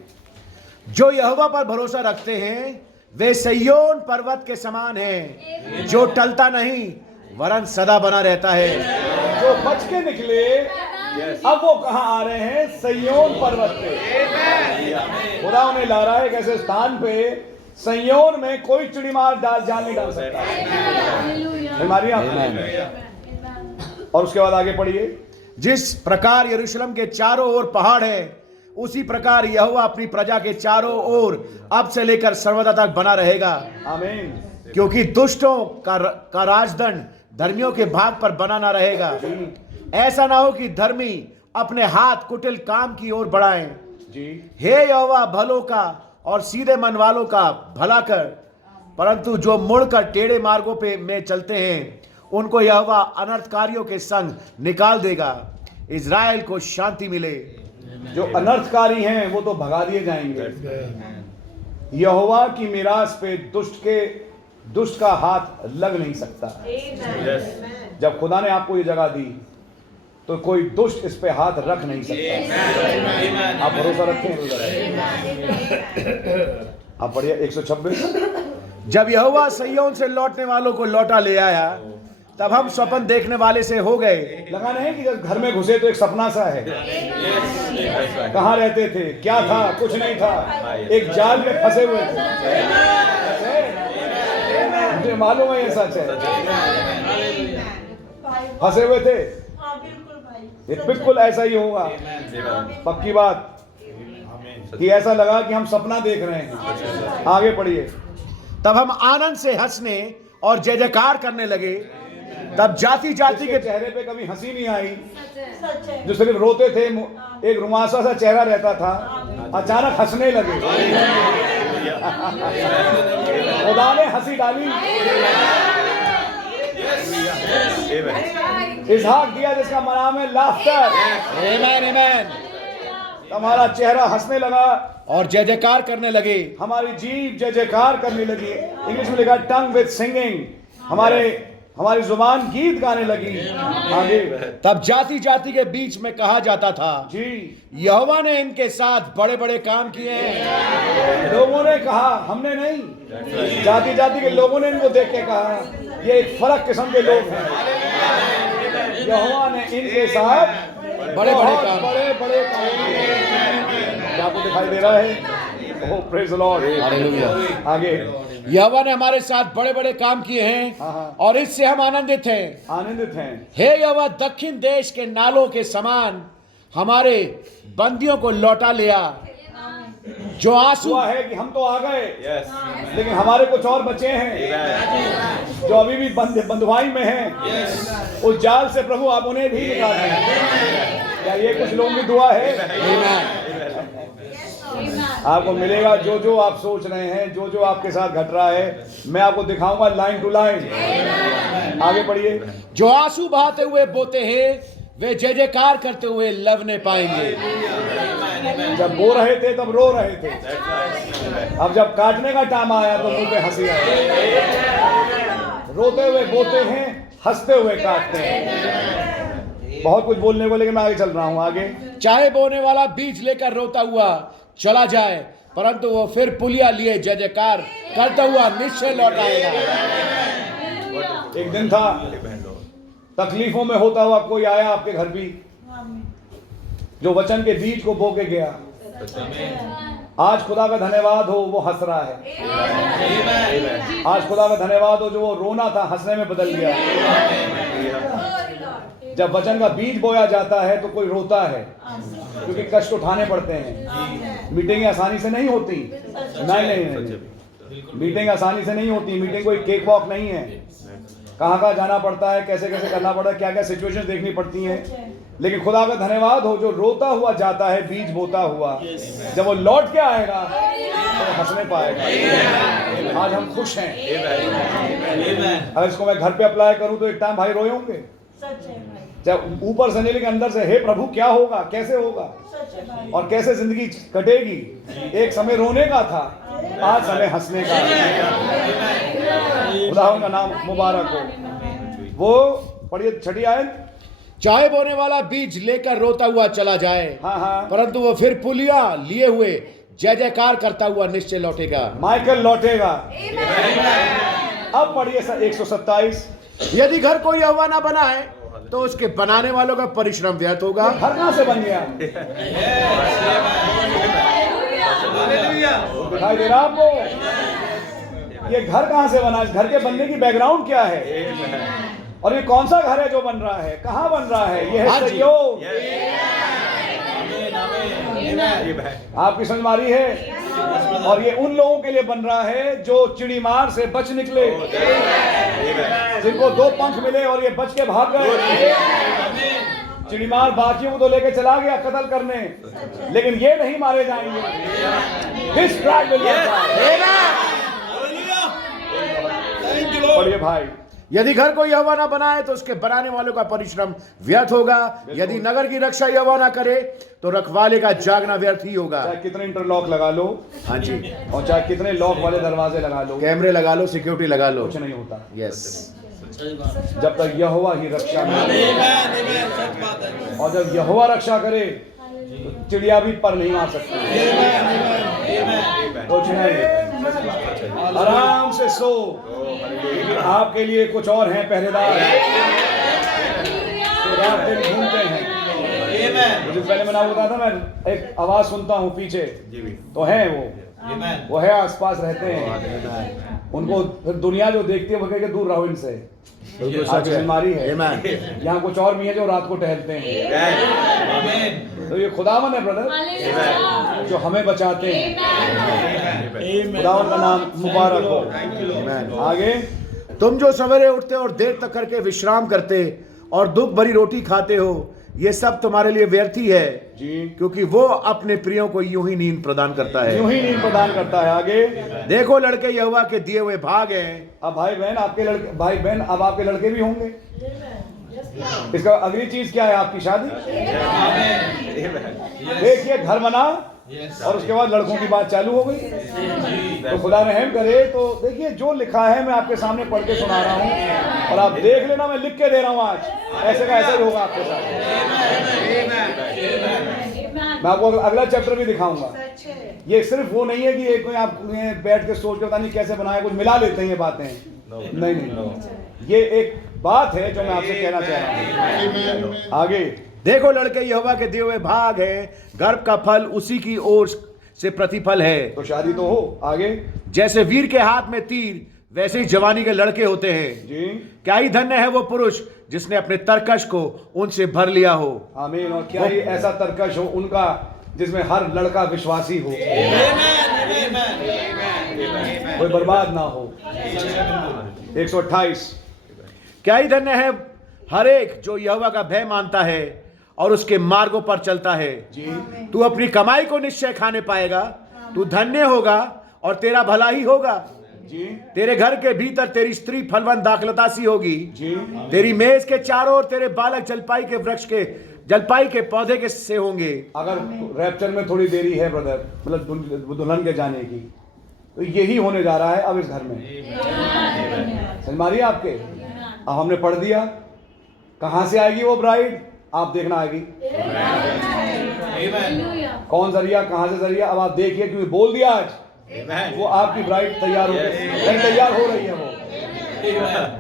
जो यहोवा पर भरोसा रखते हैं वे सिय्योन पर्वत के समान हैं, जो टलता नहीं वरन सदा बना रहता है। जो बच के निकले अब वो कहां आ रहे हैं? सिय्योन पर्वत पे। खुदा उन्हें ला रहा है एक ऐसे स्थान पे, सिय्योन में कोई चिड़ीमार जाल नहीं डाल सकता। हमारी और उसके बाद आगे पढ़िए। जिस प्रकार यरूशलेम के चारों ओर पहाड़ है, उसी प्रकार यहोवा अपनी प्रजा के चारों ओर अब से लेकर सर्वदा तक बना रहेगा। आमीन। क्योंकि दुष्टों का राजदंड धर्मियों के भाग पर बना ना रहेगा। ऐसा ना हो कि धर्मी अपने हाथ कुटिल काम की ओर बढ़ाएं। हे यहोवा भलों का और सीधे मन वालों का भला कर, परंतु जो मुड़कर टेढ़े मार्गों पे में चलते हैं उनको यहोवा अनर्थकारियों के संग निकाल देगा। इज़राइल को शांति मिले। जो अनर्थकारी हैं वो तो भगा दिए जाएंगे। यहोवा की मिरास पे दुष्ट का हाथ लग नहीं सकता। जब खुदा ने आपको ये जगह दी तो कोई दुष्ट इस पे हाथ रख नहीं सकता। आप भरोसा रखें। आप पढ़िए 126। जब यहोवा सिय्योन से लौटने वालों को लौटा ले आया, तब हम स्वप्न देखने वाले से हो गए। लगा नहीं कि जब घर में घुसे तो एक सपना सा है। कहाँ रहते थे, क्या था? कुछ नहीं था, एक जाल में फंसे हुए थे। मुझे मालूम है ये सच है। फंसे हुए थे। ये बिल्कुल ऐसा ही होगा। पक्की बात कि ऐसा लगा कि हम सपना देख रहे हैं। आगे पढ़िए। तब हम आनंद से हंसने और जय जयकार करने लगे। तब जाति जाति के चेहरे पे कभी हंसी नहीं आई, जो सिर्फ रोते थे, एक रुमासा सा चेहरा रहता था, अचानक हंसने लगे। खुदा ने हंसी डाली। इसहाक दिया जिसका नाम है लाफ्टर। आमीन आमीन। हमारा चेहरा हंसने लगा और जय जयकार करने लगे। हमारी जीभ जय जयकार करने लगी। इंग्लिश में लिखा टंग विद सिंगिंग। हमारी जुबान गीत गाने लगी। आगे। तब जाति जाति के बीच में कहा जाता था, जी यहोवा ने इनके साथ बड़े बड़े काम किए हैं। लोगों ने कहा, हमने नहीं, जाति जाति के लोगों ने इनको देख के कहा, ये एक फर्क किस्म के लोग हैं। यहोवा ने इनके साथ बड़े बड़े काम किए। आपको दिखाई दे रहा है? ओह प्रेज द लॉर्ड। हालेलुया। आगे यहोवा ने हमारे साथ बड़े बड़े काम किए हैं और इससे हम आनंदित हैं। आनंदित हैं। हे यहोवा, दक्षिण देश के नालों के समान हमारे बंदियों को लौटा लिया। जो आंसू हुआ है कि हम तो आ गए, लेकिन हमारे कुछ और बचे हैं जो अभी भी बंधुआई में हैं। उस जाल से प्रभु आप उन्हें भी निकाल दें। क्या ये कुछ लोगों की दुआ है? आपको मिलेगा जो जो आप सोच रहे हैं, जो जो आपके साथ घट रहा है, मैं आपको दिखाऊंगा लाइन टू लाइन। आगे बढ़िए। जो आंसू बहाते हुए बोते हैं वे जय जयकार करते हुए लवने पाएंगे। जब बो रहे थे तब रो रहे थे, अब जब काटने का टाइम आया तो मुंह पे हंसी आई। रोते हुए बोते हैं, हंसते हुए काटते हैं। बहुत कुछ बोलने को, लेकिन मैं आगे चल रहा हूं। आगे। चाहे बोने वाला बीज लेकर रोता हुआ चला जाए, परंतु वो फिर पुलिया लिए जय जयकार करता हुआ निश्चय लौट आएगा। एक दिन था, तकलीफों में होता हुआ कोई आया आपके घर भी, जो वचन के बीज को बो के गया। आज खुदा का धन्यवाद हो, वो हंस रहा है। आज खुदा का धन्यवाद हो, जो वो रोना था हंसने में बदल गया। जब वचन का बीज बोया जाता है तो कोई रोता है, क्योंकि कष्ट उठाने पड़ते हैं। मीटिंग आसानी से नहीं होती। नहीं, मीटिंग आसानी से नहीं होती। मीटिंग कोई केक वॉक नहीं है। कहाँ कहाँ जाना पड़ता है, कैसे कैसे करना पड़ता है, क्या क्या सिचुएशन देखनी पड़ती हैं। लेकिन खुदा का धन्यवाद हो, जो रोता हुआ जाता है बीज बोता हुआ, जब वो लौट के आएगा तो हंसने पाएगा। आज हम खुश हैं। अगर इसको मैं घर पे अप्लाई करूं तो एक टाइम भाई रोए होंगे, जब ऊपर से नहीं लेकिन अंदर से, हे प्रभु क्या होगा, कैसे होगा और कैसे जिंदगी कटेगी। एक समय रोने का था, आज समय हंसने का। खुदा का नाम मुबारक हो। वो पढ़िए छठी आयत। चाहे बोने वाला बीज लेकर रोता हुआ चला जाए, परंतु वो फिर पुलिया लिए हुए जय जयकार करता हुआ निश्चय लौटेगा। माइकल लौटेगा। अब पढ़िए 127। यदि घर कोई यहोवा ना बनाए तो उसके बनाने वालों का परिश्रम व्यर्थ होगा। घर कहां से बन गया? दिखाई दे रहा आपको? ये घर कहां से बना? इस घर के बनने की बैकग्राउंड क्या है? और ये कौन सा घर है जो बन रहा है? कहां बन रहा है? ये है सहयोग। आपकी समझ मारी है? और ये उन लोगों के लिए बन रहा है जो चिड़ीमार से बच निकले, जिनको 2 पंख मिले और ये बच के भाग गए। चिड़ीमार बाकियों को तो लेके चला गया कत्ल करने, लेकिन ये नहीं मारे जाएंगे। पढ़िए भाई। यदि घर को यहोवा ना बनाए तो उसके बनाने वालों का परिश्रम व्यर्थ होगा। यदि नगर की रक्षा यहोवा ना करे तो रखवाले का जागना व्यर्थ ही होगा। चाहे कितने इंटरलॉक लगा लो, हाँ जी, और चाहे कितने लॉक वाले दरवाजे लगा लो, कैमरे लगा लो, सिक्योरिटी लगा लो, कुछ नहीं होता यस, जब तक यहोवा ही रक्षा करे। और जब यहोवा रक्षा करे तो चिड़िया भी पर नहीं मार सकती। कुछ नहीं, आराम से सो। आपके लिए कुछ और हैं पहरेदार, तो रात दिन घूमते हैं। मुझे पहले मैंने आपको बताया था, मैं एक आवाज सुनता हूँ पीछे, तो है वो है आसपास रहते हैं। उनको फिर दुनिया जो देखती है वो कहेगी दूर रहो इनसे। बीमारी है। यहाँ कुछ और भी है जो रात को टहलते हैं। तो ये खुदावन है ब्रदर, जो हमें बचाते हैं। खुदावन का नाम मुबारक हो। आगे। तुम जो सवेरे उठते और देर तक करके विश्राम करते और दुख भरी रोटी खाते हो, ये सब तुम्हारे लिए व्यर्थ ही है जी, क्योंकि वो अपने प्रियों को यूं ही नींद प्रदान करता है। यूं ही नींद प्रदान करता है। आगे। देखो लड़के यहोवा के दिए हुए भाग हैं। अब भाई बहन आपके लड़के, भाई बहन अब आपके लड़के भी होंगे। इसका अगली चीज क्या है? आपकी शादी। देखिए घर बना और उसके बाद लड़कों की बात चालू हो गई। तो खुदा रहम करे। तो देखिए जो लिखा है मैं आपके सामने पढ़ के सुना रहा हूँ, और आप देख लेना, मैं लिख के दे रहा हूँ आज। ऐसे का ऐसा ही होगा आपके साथ। मैं आपको अगला चैप्टर भी दिखाऊंगा। ये सिर्फ वो नहीं है कि एक आप बैठ के सोच के पता नहीं कैसे बनाया, कुछ मिला लेते हैं ये बातें। नहीं, ये एक बात है जो मैं आपसे कहना चाह रहा हूँ। आगे। देखो लड़के यहोवा के दिए हुए भाग हैं, गर्भ का फल उसी की ओर से प्रतिफल है। तो शादी तो हो। आगे जैसे वीर के हाथ में तीर, वैसे ही जवानी के लड़के होते हैं। जी, क्या ही धन्य है वो पुरुष जिसने अपने तरकश को उनसे भर लिया हो। आमीन। और क्या ही ऐसा तरकश हो उनका जिसमें हर लड़का विश्वासी हो, कोई बर्बाद ना हो। 128। क्या ही धन्य है हर एक जो यहोवा का भय मानता है और उसके मार्गों पर चलता है। तू अपनी कमाई को निश्चय खाने पाएगा, तू धन्य होगा और तेरा भला ही होगा। जी, तेरे घर के भीतर तेरी स्त्री फलवंत दाखलता सी होगी। जी, तेरी मेज के चारों ओर तेरे बालक जलपाई के पौधे के से होंगे। अगर रैप्चर में थोड़ी देरी है ब्रदर, मतलब दुल्हन के जाने की, तो यही होने जा रहा है अब इस घर में। समझ मारिए आपके। अब हमने पढ़ दिया, कहां से आएगी वो ब्राइड, आप देखना आएगी। कौन जरिया, कहां से जरिया, अब आप देखिए, क्योंकि बोल दिया आज वो आपकी ब्राइड तैयार हो कहीं तैयार हो रही है। वो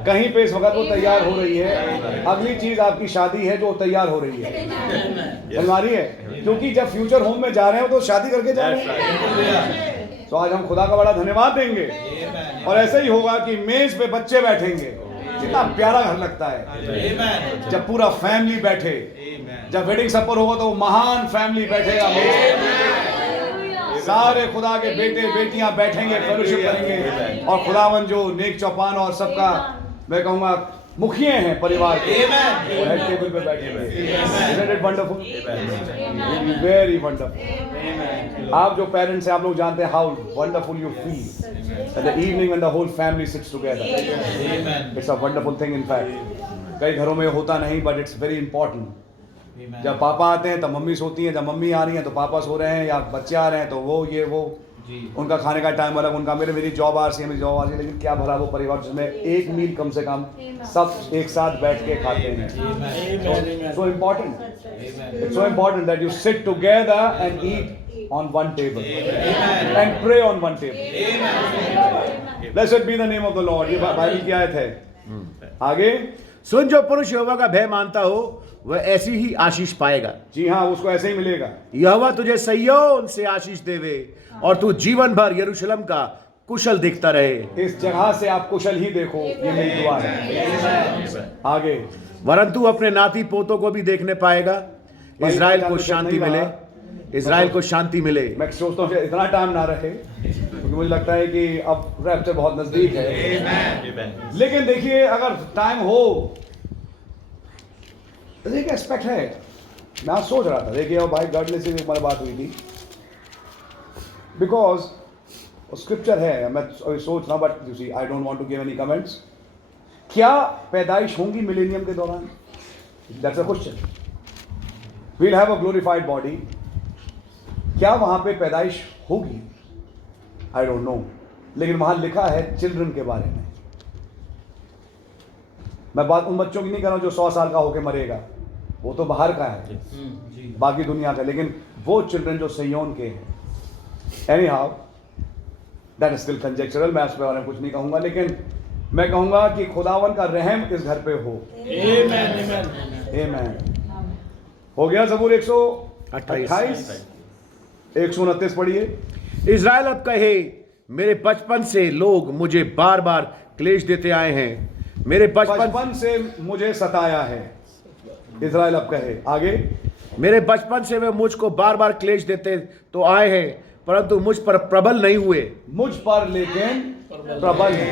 कहीं पे इस वक्त वो तैयार हो रही है। अगली चीज आपकी शादी है जो तैयार हो रही है। समझ मारिए, क्योंकि जब फ्यूचर होम में जा रहे हैं तो शादी करके जा रहे हैं। तो आज हम खुदा का बड़ा धन्यवाद देंगे। और ऐसे ही होगा कि मेज पे बच्चे बैठेंगे, कितना प्यारा घर लगता है जब पूरा फैमिली बैठे। जब वेडिंग सपर होगा तो महान फैमिली बैठेगा, सारे खुदा के बेटे बेटियां बैठेंगे, फेलोशिप करेंगे। और खुदावन जो नेक चौपान और सबका मैं कहूंगा मुखिए हैं परिवार के, वो हेड टेबल पे बैठेंगे। Isn't it wonderful? Very wonderful. आप जो पेरेंट्स हैं, आप लोग जानते हैं how wonderful you feel at the evening when the whole family sits together. It's a wonderful thing in fact. कई घरों में होता नहीं, but it's very important. जब पापा आते हैं तब मम्मी सोती हैं, जब मम्मी आ रही हैं तो पापा सो रहे हैं, या बच्चे आ रहे हैं तो वो उनका खाने का टाइम अलग, उनका मेरी जॉब आ रही है, मेरी जॉब आ रही है। लेकिन क्या भला वो परिवार जिसमें एक मील कम से कम सब एक साथ बैठ के खाते हैं। So important, it's so important that you sit together and eat on one table and pray on one table. Blessed be the name of the Lord. ये बाइबल की आयत है। आगे सुन, जो पुरुष यहोवा का भय मानता हो वह ऐसी ही आशीष पाएगा। जी हाँ, उसको ऐसे ही मिलेगा। यहोवा तुझे सय्योन से आशीष देवे और तू जीवन भर यरूशलेम का कुशल देखता रहे। इस जगह से आप कुशल ही देखो, ये मेरी दुआ है। आगे, वरन तू अपने नाती पोतों को भी देखने पाएगा। इजराइल को शांति मिले, इजराइल को शांति मिले। मैं सोचता हूँ इतना टाइम ना रहे, क्योंकि मुझे लगता है कि अब रैप्चर बहुत नजदीक है। लेकिन देखिए, अगर टाइम हो, एक एस्पेक्ट है, मैं आज सोच रहा था। देखिए, और भाई गॉडले से एक बार बात हुई थी, बिकॉज स्क्रिप्चर है, मैं सोच रहा हूँ, but you see I don't want to give any comments. क्या पैदाइश होंगी मिलेनियम के दौरान? That's a question. We'll have a glorified body, क्या वहां पे पैदाइश होगी? आई डोंट नो, लेकिन वहां लिखा है चिल्ड्रन के बारे में। मैं बात उन बच्चों की नहीं कर रहा हूं जो 100 साल का होकर मरेगा, वो तो बाहर का है, बाकी दुनिया का। लेकिन वो चिल्ड्रन जो सिय्योन के हैं, anyhow that is still conjectural, मैं उसके बारे में कुछ नहीं कहूंगा। लेकिन मैं कहूंगा कि खुदावन का रहम इस घर पे हो। आमीन। हो गया ज़बूर 128, 129 पढ़िए। इजराइल अब कहे, मेरे बचपन से लोग मुझे बार बार क्लेश देते आए हैं, मेरे बचपन से मुझे सताया है। इजराइल अब कहे। आगे, मेरे बचपन से वे मुझको बार बार क्लेश देते तो आए हैं, परंतु मुझ पर प्रबल नहीं हुए। मुझ पर लेकिन प्रबल है।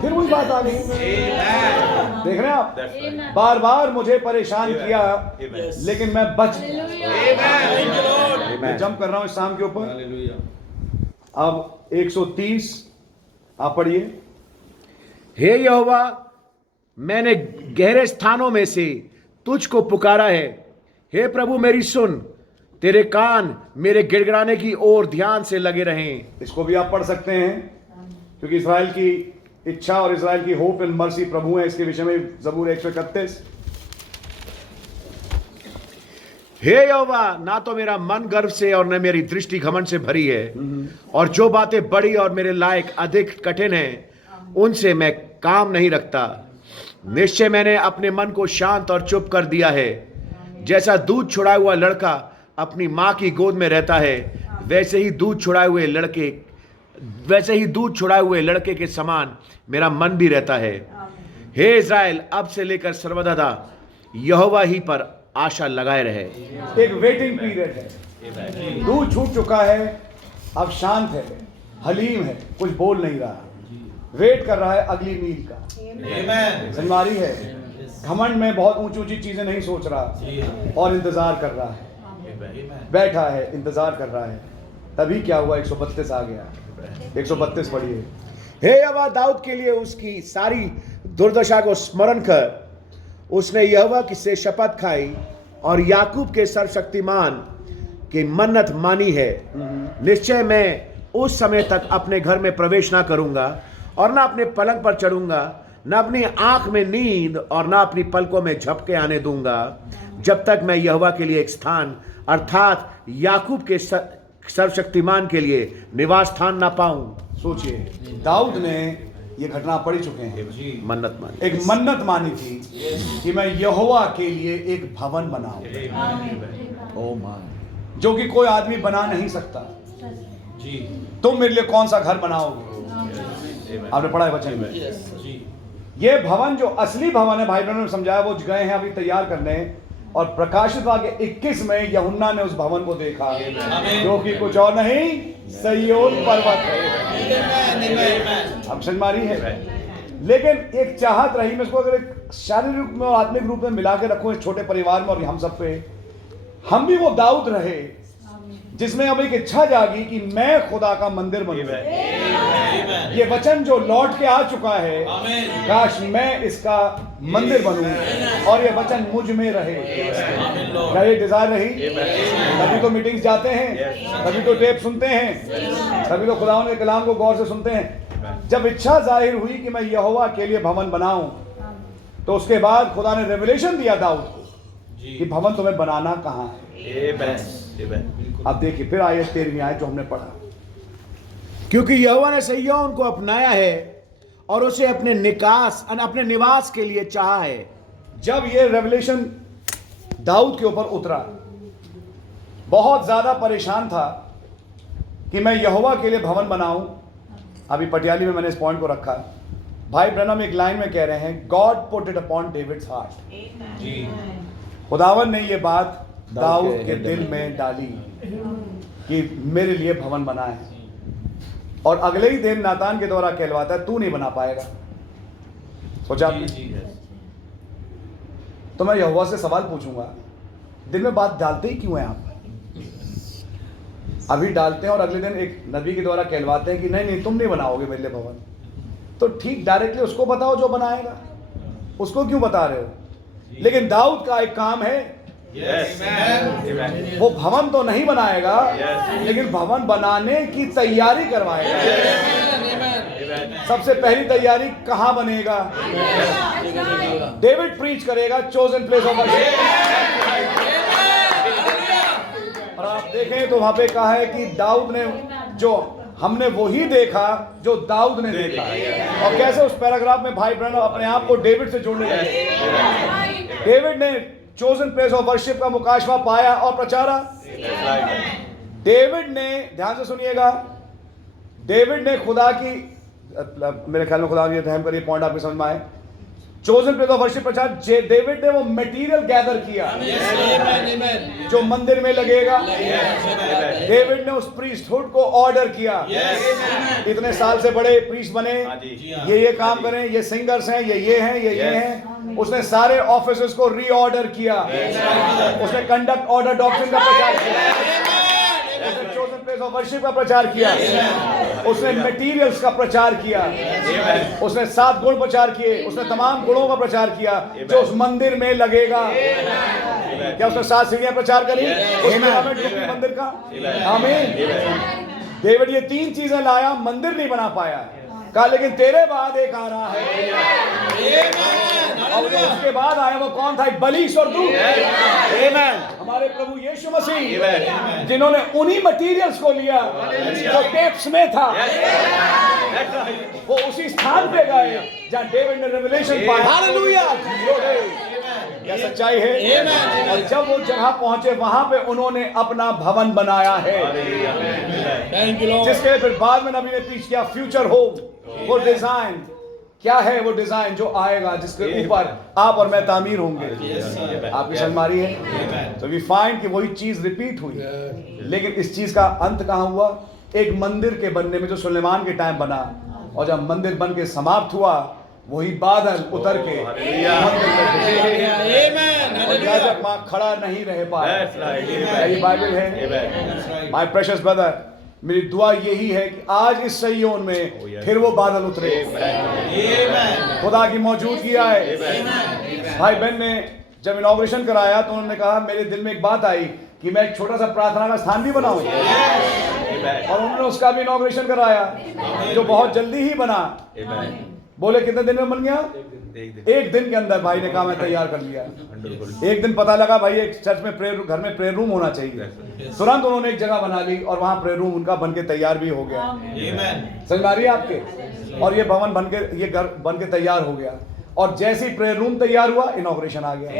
फिर वही बात आ गई। देख रहे हैं आप, बार बार मुझे परेशान किया, लेकिन मैं बच मैं जंप कर रहा हूं इस शाम के ऊपर। अब 130 आप पढ़िए। हे यहोवा, मैंने गहरे स्थानों में से तुझको पुकारा है। हे प्रभु, मेरी सुन, तेरे कान मेरे गिड़गिड़ाने की ओर ध्यान से लगे रहें। इसको भी आप पढ़ सकते हैं, क्योंकि इजराइल की इच्छा और इजराइल की होप एंड मर्सी प्रभु है। इसके विषय में ज़बूर 131। हे यहोवा, ना तो मेरा मन गर्व से और न मेरी दृष्टि घमंड से भरी है, और जो बातें बड़ी और मेरे लायक अधिक कठिन हैं उनसे मैं काम नहीं रखता। निश्चय मैंने अपने मन को शांत और चुप कर दिया है, जैसा दूध छुड़ाया हुआ लड़का अपनी माँ की गोद में रहता है, वैसे ही दूध छुड़ाए हुए लड़के के समान मेरा मन भी रहता है। हे इज़राइल, अब से लेकर सर्वदा यहोवा ही पर आशा लगाए रहे। एक वेटिंग पीरियड है, दूध छूट चुका है, अब शांत है, हलीम है, कुछ बोल नहीं रहा, वेट कर रहा है अगली मील का। जिम्मेदारी है, घमंड में बहुत ऊंची ऊंची चीजें नहीं सोच रहा और इंतजार कर रहा है, बैठा है, इंतजार कर रहा है। तभी क्या हुआ, 132 आ गया। 132 पढ़िए। हे यहोवा, दाऊद के लिए उसकी सारी दुर्दशा को स्मरण कर, उसने यहोवा की से शपथ खाई और याकूब के सर्वशक्तिमान की मन्नत मानी है। निश्चय मैं उस समय तक अपने घर में प्रवेश ना करूंगा और ना अपने पलंग पर चढ़ूंगा, ना अपनी आंख में नींद और ना अपनी पलकों में झपके आने दूंगा, जब तक मैं यहोवा के लिए एक स्थान अर्थात याकूब के सर्वशक्तिमान के लिए निवास स्थान ना पाऊं। सोचिए, दाऊद ने ये घटना पढ़ चुके हैं, मन्नत मानी, एक मन्नत मानी थी कि मैं यहोवा के लिए एक भवन बनाऊं, ओ मां, जो कि कोई आदमी बना नहीं सकता। तुम मेरे लिए कौन सा घर बनाओगे? आपने पढ़ा है वचन में। ये भवन जो असली भवन है, भाई बहनों ने समझाया, वो गए हैं अभी तैयार करने, और प्रकाशित वाक्य 21 में यूहन्ना ने उस भवन को देखा, जो कि कुछ और नहीं, सिय्योन पर्वत है। अब समझ मारी है। लेकिन एक चाहत रही, मैं इसको अगर एक शारीरिक रूप में और आत्मिक रूप में मिला के रखूं इस छोटे परिवार में और हम सब पे, हम भी वो दाऊद रहे जिसमें अब एक इच्छा जागी कि मैं खुदा का मंदिर बनूं। ये वचन जो लौट के आ चुका है, काश मैं इसका मंदिर बनूं और ये वचन मुझ में रहे। क्या ये डिजायर रही? तभी तो मीटिंग्स जाते हैं, तभी तो टेप सुनते हैं, तभी तो खुदा के कलाम को गौर से सुनते हैं। जब इच्छा जाहिर हुई कि मैं यहोवा के लिए भवन बनाऊं, तो उसके बाद खुदा ने रेवलेशन दिया दाऊद को कि भवन तुम्हें बनाना कहां है। अब देखिए फिर आयत 13वीं आयत जो हमने पढ़ा, क्योंकि यहोवा ने सिय्योन को अपनाया है और उसे अपने निवास के लिए चाहा है। जब ये रेवलेशन दाऊद के ऊपर उतरा, बहुत ज्यादा परेशान था कि मैं यहोवा के लिए भवन बनाऊं। अभी पटियाली में मैंने इस पॉइंट को रखा। भाई ब्रनम एक लाइन में कह रहे हैं, God put it upon David's heart. खुदावन ने ये बात दाऊद के दिल में डाली कि मेरे लिए भवन बना है, और अगले ही दिन नातान के द्वारा कहलवाता है, तू नहीं बना पाएगा। सोचा आपने? तो मैं यहोवा से सवाल पूछूंगा, दिल में बात डालते ही क्यों हैं आप? अभी डालते हैं और अगले दिन एक नबी के द्वारा कहलवाते हैं कि नहीं नहीं तुम नहीं बनाओगे मेरे लिए भवन। तो ठीक डायरेक्टली उसको बताओ जो बनाएगा, उसको क्यों बता रहे हो? लेकिन दाऊद का एक काम है, वो भवन तो नहीं बनाएगा, लेकिन भवन बनाने की तैयारी करवाएगा। सबसे पहली तैयारी कहां बनेगा? डेविड प्रीच करेगा, चोजन प्लेस ऑफ वर्शिप। और आप देखें तो वहां पे कहा है कि दाऊद ने, जो हमने वही देखा जो दाऊद ने देखा। और कैसे उस पैराग्राफ में भाई ब्रनम अपने आप को डेविड से जोड़ने लगे। डेविड ने चोजन प्लेस ऑफ वर्शिप का मुकाशवा पाया और प्रचारा। डेविड ने, ध्यान से सुनिएगा, डेविड ने खुदा की, मेरे ख्याल में खुदा ये रहम करिए पॉइंट आपके समझ में आए, चोजन प्लेस ऑफ वर्शिप प्रचार, डेविड ने वो मटेरियल गैदर किया जो मंदिर में लगेगा। डेविड ने उस प्रीस्टहुड को ऑर्डर किया। इतने साल से बड़े प्रीस्ट बने, ये काम करें, ये सिंगर्स हैं, ये हैं, ये हैं। उसने सारे ऑफिसर्स को रीऑर्डर किया। उसने कंडक्ट ऑर्डर डॉक्ट्रिन का प्रचार किया, उसने चोजन प्लेस ऑफ वर्शिप का प्रचार किया, उसने मटेरियल्स का प्रचार किया, उसने 7 गुण प्रचार किए, उसने तमाम गुणों का प्रचार किया जो उस मंदिर में लगेगा। क्या उसने 7 सीढ़ियां प्रचार करी मंदिर का? आमीन। डेविड ये 3 चीजें लाया, मंदिर नहीं बना पाया। कहा लेकिन तेरे बाद एक आ रहा है, और जो उसके बाद आया वो कौन था? बलि स्वर्गदूत, हमारे प्रभु यीशु मसीह, जिन्होंने उन्हीं मटेरियल्स को लिया जो टेप्स में था। वो उसी स्थान पे गए जहां डेविड ने रेवलेशन पाया। हालेलुया। क्या सच्चाई है? और जब वो जगह पहुंचे वहां पे उन्होंने अपना भवन बनाया है, जिसके फिर बाद में नबी ने पीछ किया फ्यूचर होम। वो डिजाइन क्या है? वो डिजाइन जो आएगा जिसके ऊपर आप और मैं तामीर होंगे। आपकी समझ मारी है? तो वी फाइंड कि वही चीज रिपीट हुई, लेकिन इस चीज का अंत कहां हुआ? एक मंदिर के बनने में, जो सुलेमान के टाइम बना, और जब मंदिर बन के समाप्त हुआ, वही बादल उतर के मंदिर में और याजक वहां खड़ा नहीं रह पाया। यही बाइबल है। माय प्रेशियस ब्रदर, मेरी दुआ यही है कि आज इस सैयोन में फिर वो बादल उतरे, खुदा की मौजूदगी आए। भाई बहन ने जब इनॉग्रेशन कराया तो उन्होंने कहा, मेरे दिल में एक बात आई कि मैं एक छोटा सा प्रार्थना का स्थान भी बनाऊं, और उन्होंने उसका भी इनॉग्रेशन कराया, जो बहुत जल्दी ही बना। बोले कितने दिन में बन गया? एक दिन के अंदर भाई ने कहा मैं तैयार कर लिया। एक दिन पता लगा भाई एक चर्च में प्रेयर, घर में प्रेयर रूम होना चाहिए। तुरंत उन्होंने एक जगह बना ली और वहां प्रेयर रूम उनका बन के तैयार भी हो गया। समझ आ रही है आपके? और ये भवन बन के, ये घर बन के तैयार हो गया, और जैसे ही प्रेयर रूम तैयार हुआ इनॉग्रेशन आ गया।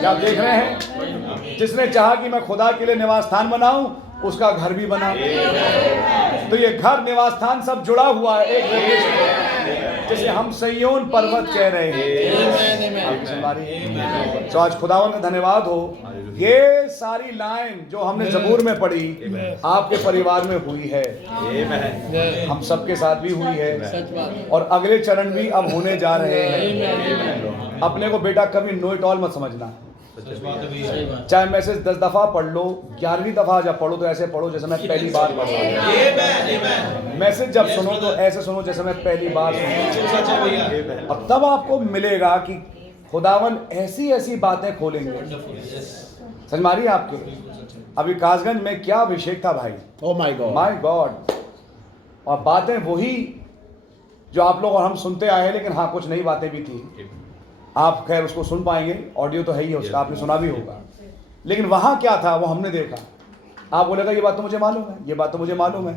क्या आप देख रहे हैं? जिसने चाहा कि मैं खुदा के लिए निवास स्थान बनाऊं, उसका घर भी बना। तो ये घर, निवास स्थान सब जुड़ा हुआ है एक रिलेशन, जिसे हम सैयोन पर्वत कह रहे हैं। तो आज खुदावन का धन्यवाद हो, ये सारी लाइन जो हमने जबूर में पढ़ी आपके परिवार में हुई है, हम सबके साथ भी हुई है, और अगले चरण भी अब होने जा रहे हैं। अपने को बेटा कभी नो इट ऑल मत समझना। चाहे मैसेज 10 दफा पढ़ लो, 11वीं दफा जब पढ़ो तो ऐसे पढ़ो जैसे मैं पहली बार पढ़ रहा हूं। मैसेज जब सुनो तो ऐसे सुनो जैसे मैं पहली बार सुनो। अब तब आपको मिलेगा कि खुदावन ऐसी ऐसी बातें खोलेंगे। समझ मारिए आपके? अभी कासगंज में क्या अभिषेक था भाई, Oh my God. My God. और बातें वही जो आप लोग और हम सुनते आए हैं, लेकिन हाँ कुछ नई बातें भी थी। आप खैर उसको सुन पाएंगे, ऑडियो तो है ही है उसका, आपने सुना भी होगा। लेकिन वहां क्या था वो हमने देखा। आप बोलेगा ये बात तो मुझे मालूम है, ये बात तो मुझे मालूम है।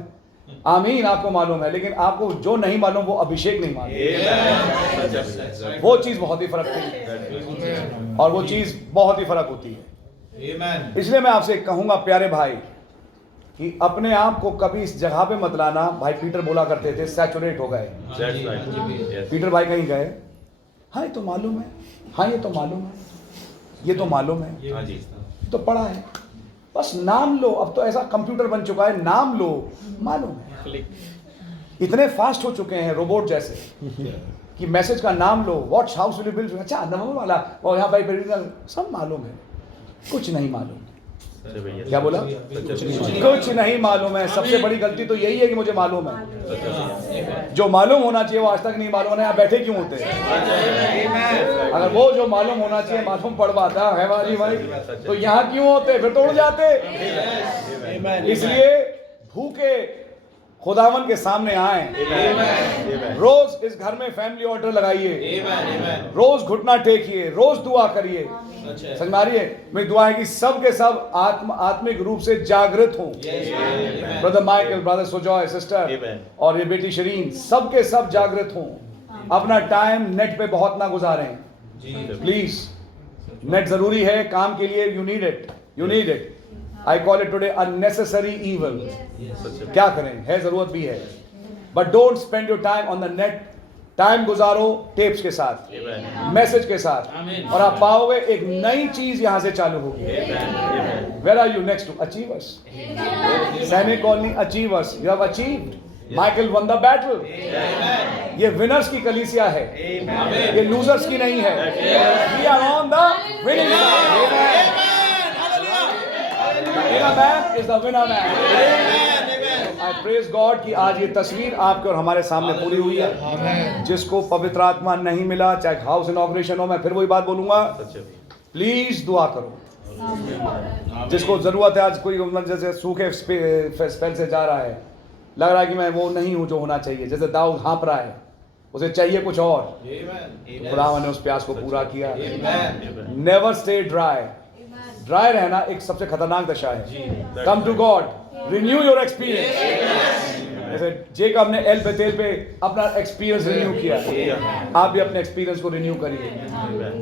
आमीन, आपको मालूम है, लेकिन आपको जो नहीं मालूम वो अभिषेक नहीं मालूम। वो चीज बहुत ही फर्क थी, और वो चीज बहुत ही फर्क होती है। इसलिए मैं आपसे कहूंगा प्यारे भाई कि अपने आप को कभी इस जगह पे मत लाना। भाई पीटर बोला करते थे सैचुरेट हो गए। पीटर भाई कहीं गए, हाँ ये तो मालूम है, हाँ ये तो मालूम है, ये तो मालूम है, तो पढ़ा है, बस नाम लो। अब तो ऐसा कंप्यूटर बन चुका है, नाम लो मालूम है। इतने फास्ट हो चुके हैं रोबोट जैसे कि मैसेज का नाम लो, what house will you build, अच्छा नंबर वाला, और यहाँ भाई सब मालूम है, कुछ नहीं मालूम। क्या बोला? कुछ नहीं मालूम है। सबसे बड़ी गलती तो यही है कि मुझे मालूम है। जो मालूम होना चाहिए वो आज तक नहीं मालूम है। यहाँ बैठे क्यों होते हैं? अगर वो जो मालूम होना चाहिए मालूम पड़ पाता है वाली भाई, तो यहाँ क्यों होते? फिर तो उड़ जाते। इसलिए भूखे खुदावन के सामने आए। रोज इस घर में फैमिली ऑल्टर लगाइए, रोज घुटना टेकिए, रोज दुआ करिए। समझ में आ रही है? मेरी दुआ है कि सब के सब आत्मिक रूप से जागृत हों। Brother Michael, brother Sujoy, sister और ये बेटी शरीन, सब के सब जागृत हों। अपना टाइम नेट पे बहुत ना गुजारें प्लीज। नेट जरूरी है काम के लिए। You need it, you need it. I call it today unnecessary evil. क्या करें, है जरूरत भी है, but don't spend your time on the net. Time गुजारो टेप्स के साथ, मैसेज के साथ, और आप पाओगे एक नई चीज यहां से चालू होगी। Where are you next to achievers? Sainik colony achievers, you have achieved. Michael won the battle. ये विनर्स की कलीसिया है, ये लूजर्स की नहीं है। We are on the winning side. The man is the winner man. I praise God कि आज ये तस्वीर आपके और हमारे सामने पूरी हुई है। जिसको पवित्र आत्मा नहीं मिला, चाहे हाउस इनॉग्रेशन हो, मैं फिर वही बात बोलूंगा, प्लीज दुआ करो। जिसको जरूरत है, आज कोई जैसे सूखे स्पेल से जा रहा है, लग रहा है कि मैं वो नहीं हूं जो होना चाहिए, जैसे दाऊद हाँप रहा है, उसे चाहिए कुछ और, खुदा ने उस प्यास को पूरा किया। Never stay dry. ड्राई रहना एक सबसे खतरनाक दशा है। Come to God, renew your experience. जैसे जेकब ने एल बेतेल पे अपना एक्सपीरियंस रिन्यू किया, आप भी अपने एक्सपीरियंस को रिन्यू करिए,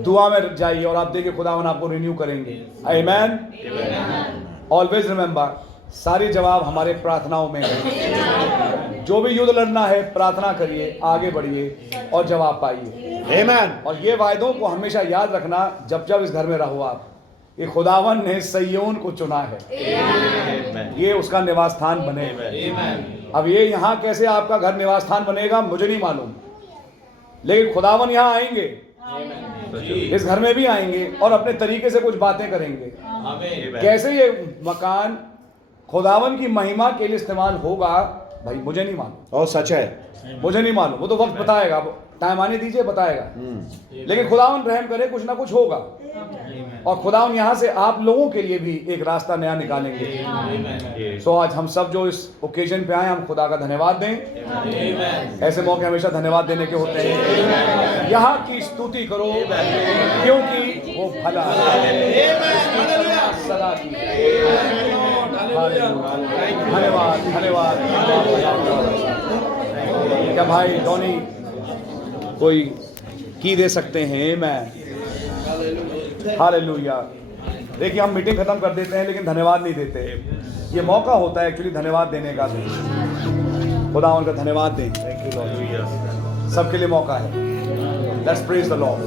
दुआ में जाइए और आप देखिए खुदावन आपको रिन्यू करेंगे। आमीन। ऑलवेज रिमेंबर, सारी जवाब हमारे प्रार्थनाओं में है। जो भी युद्ध लड़ना है प्रार्थना करिए, आगे बढ़िए और जवाब पाइए। आमीन। और ये वायदों को हमेशा याद रखना जब जब इस घर में रहो आप, ये खुदावन ने सिय्योन को चुना है, ये उसका निवास स्थान बने। अब ये यहाँ कैसे आपका घर निवास स्थान बनेगा मुझे नहीं मालूम, लेकिन खुदावन यहाँ आएंगे, इस घर में भी आएंगे और अपने तरीके से कुछ बातें करेंगे। कैसे ये मकान खुदावन की महिमा के लिए इस्तेमाल होगा भाई मुझे नहीं मालूम, और सच है, मुझे नहीं मालूम, वो तो वक्त बताएगा, टाइम आने दीजिए बताएगा। लेकिन खुदावन रहम करे कुछ ना कुछ होगा, और खुदावन यहाँ से आप लोगों के लिए भी एक रास्ता नया निकालेंगे। सो आज हम सब जो इस ओकेजन पे आए हम खुदा का धन्यवाद दें। ऐसे मौके हमेशा धन्यवाद देने के होते हैं। यहाँ की स्तुति करो क्योंकि वो भला है, सदा की। धन्यवाद धन्यवाद। क्या भाई डॉनी कोई की दे सकते हैं? मैं हालेलुया। देखिए हम मीटिंग खत्म कर देते हैं लेकिन धन्यवाद नहीं देते। ये मौका होता है एक्चुअली धन्यवाद देने का। खुदा उनका धन्यवाद दें। सबके लिए मौका है। Let's praise the Lord.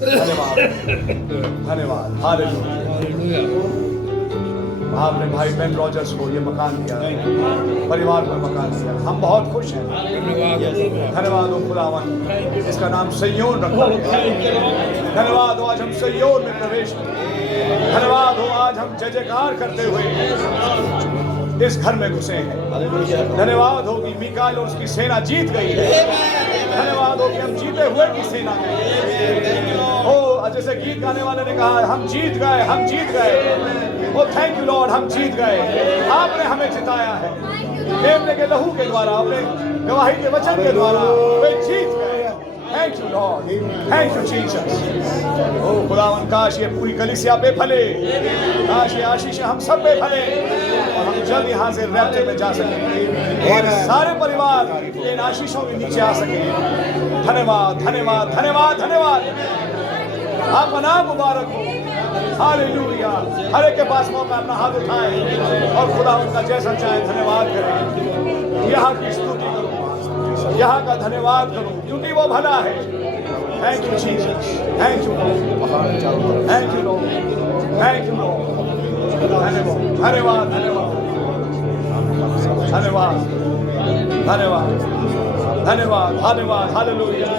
धन्यवाद धन्यवाद। हालेलुया। आपने भाई बेन रॉजर्स को ये मकान दिया, परिवार को मकान दिया, हम बहुत खुश हैं। धन्यवाद हो खुदावन, इसका नाम सिय्योन रखा गया। धन्यवाद हो आज हम सिय्योन में प्रवेश करें। धन्यवाद हो आज हम जय जयकार करते हुए इस घर में घुसे हैं। धन्यवाद हो कि मीकाएल और उसकी सेना जीत गई है। धन्यवाद हो कि हम जीते हुए की सेना में हो। जैसे गीत गाने वाले ने कहा हम जीत गए, हम जीत गए। ओ थैंक यू लॉर्ड, हम जीत गए। आपने हमें जिताया है मेमने के लहू के द्वारा, अपने गवाही के वचन के द्वारा वे जीत गए। Thank you lord, thank you Jesus. ओ खुदावन काश ये पूरी कलीसिया पे फले, काश ये आशीष हम सब पे फले और हम जल्द यहाँ से रैप्चर में जा सकें और सारे परिवार इन आशीषों के नीचे आ सके। धन्यवाद धन्यवाद धन्यवाद धन्यवाद। आपका नाम मुबारक हो। हालेलुया। हर एक के पास मौका अपना हाथ उठाए और खुदा उनका जैसा चाहे धन्यवाद करें। यहाँ की स्तुति करो, यहाँ का धन्यवाद करो क्योंकि वो भला है। Thank you Jesus, thank you lord, thank you lord, thank you Lord. धन्यवाद धन्यवाद धन्यवाद धन्यवाद धन्यवाद धन्यवाद। Hallelujah.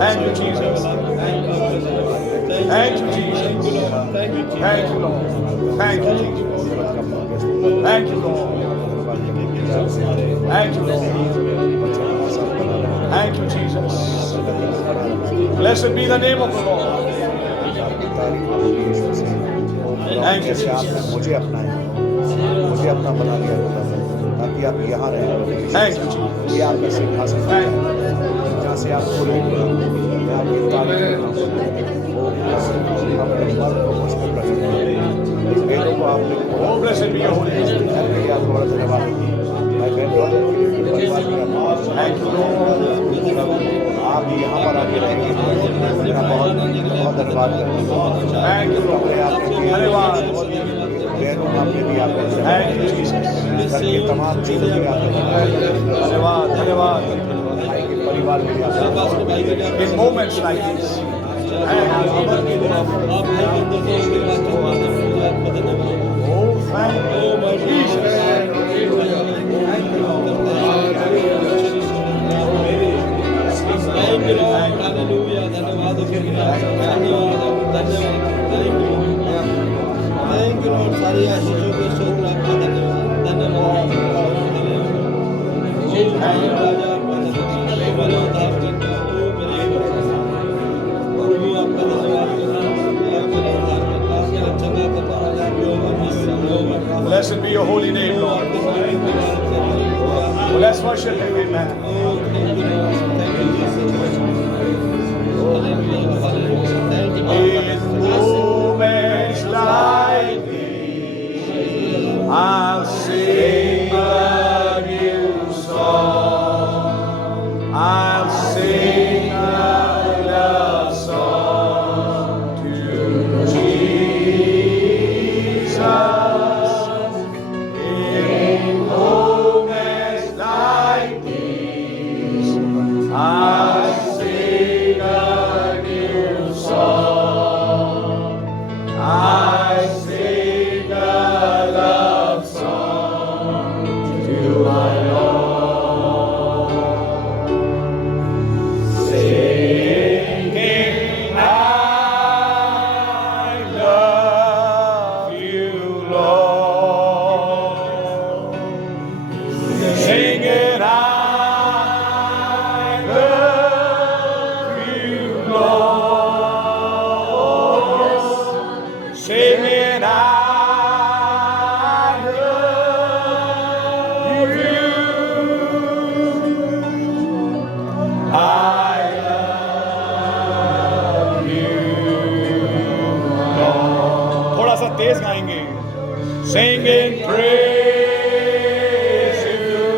Thank you Jesus, thank you Jesus, thank you lord, thank you Jesus, thank you lord, thank you lord, thank you Jesus. Blessed be the name of the Lord. Thank you Jesus. मुझे अपनाया, मुझे अपना बना लिया ताकि आप यहाँ रहें। Thank you Jesus. ये आपका सिंहासन है जहाँ से आप बोले मैं आपकी तारीफ अपने मर्द को मुझ पर प्रकट करें। वेदों को आपने Oh, blessed be your holy name. आपको बड़ा धन्यवाद। मैं बेन रॉजर के परिवार का Thank you Lord. आप यहाँ पर आके रहेंगे, मेरा बहुत बहुत धन्यवाद करते Thank you Lord. धन्यवाद बहनों आपने भी आपने Thank you Jesus. घर के तमाम चीज़ों में आपने धन्यवाद धन्यवाद। भाई के परिवार में भी आपने In moments like this. Oh, thank you Jesus. सारी आशीषों के स्तोत्र आपका धन्यवाद धन्यवाद राजा आपका धन्यवाद प्रभु आपका धन्यवाद। Blessed be your holy name, Lord. Let's worship Him, amen. In moments like these, I'll sing तेज गाएंगे. Singing praise to you,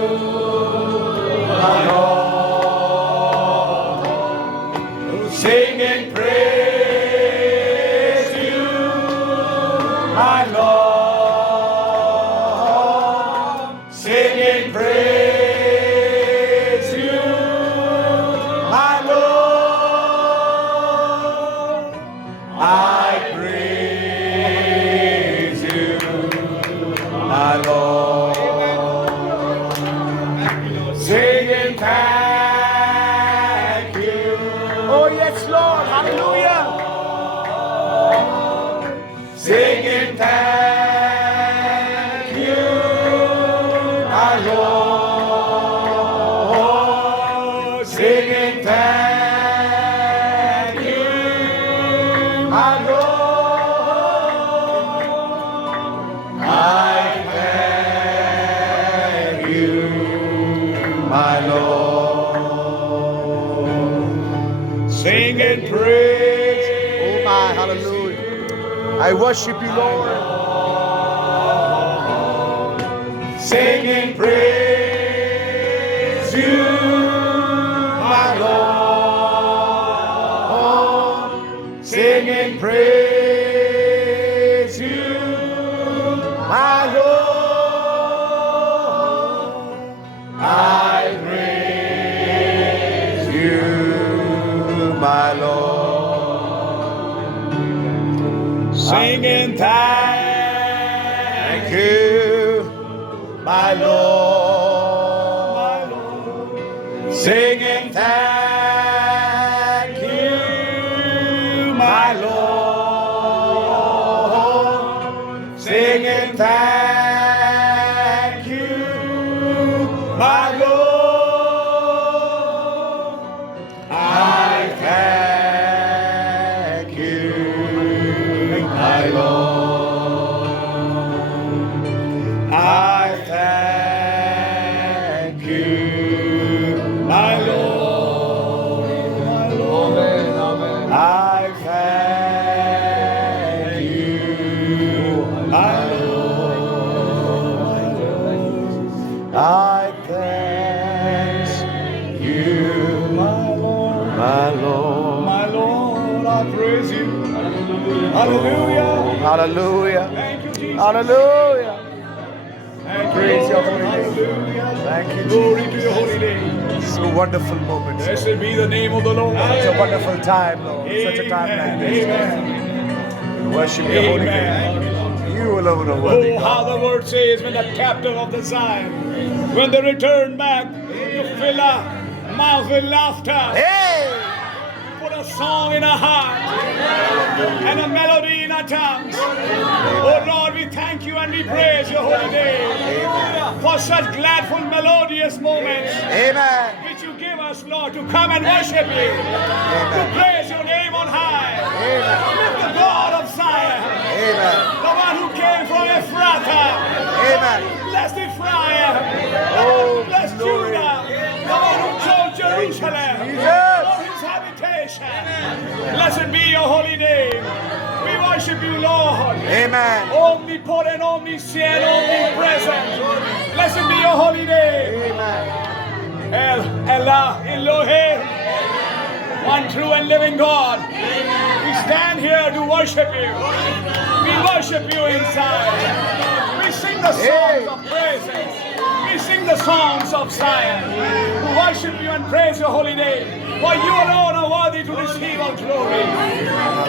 my Lord. Singing praise to you, my Lord. Singing praise to you, my Lord. I praise you, my Lord. Singing thank you. Oh, yes, Lord. Hallelujah. Singing thank you, my Lord. Singing thank you, my Lord. I thank you, my Lord. Singing praise. Oh, my. Hallelujah. I worship you, Lord. Singing praise you, my Lord. Singing praise you, my Lord. I praise you, my Lord. Singing thank you, my Lord. Singing thank you, my Lord. Singing thank you, my Lord. I thank you, my Lord. I thank you, my Lord. My Lord. I thank you, my Lord. I thank you, my Lord. My Lord. My Lord, I praise you. Hallelujah. Hallelujah. Thank you, Jesus. Hallelujah. Thank you, Praise your Lord. holy name. Hallelujah. Thank you, Glory Jesus. to your holy name. So wonderful moments. Blessed be the name of the Lord. Such a wonderful time, Lord. Such a time like this. Amen. We worship your holy name. Amen. You alone are worthy, Oh, how God. the word says, when the captive of the Zion, when they return back, you fill our mouth with laughter. Hey! Put a song in our heart and a melody in our tongues. Oh Lord, we thank you and we praise your holy name for such gladful, melodious moments Amen. which you give us, Lord, to come and worship you, to praise your name on high. Lift the God of Zion, Amen. the one who came from Ephrata. Amen. Bless Ephraim, the one who blessed Judah, the one who chose Jerusalem for his habitation. Blessed be your holy name. We worship you, Lord. Amen. Omnipotent, omniscient, omnipresent. Blessed be your holy name. El Elah Elohim, one true and living God. We stand here to worship you. We worship you inside. We sing the songs of praises. We sing the songs of Zion. We worship you and praise your holy name. For you alone are worthy to receive all glory.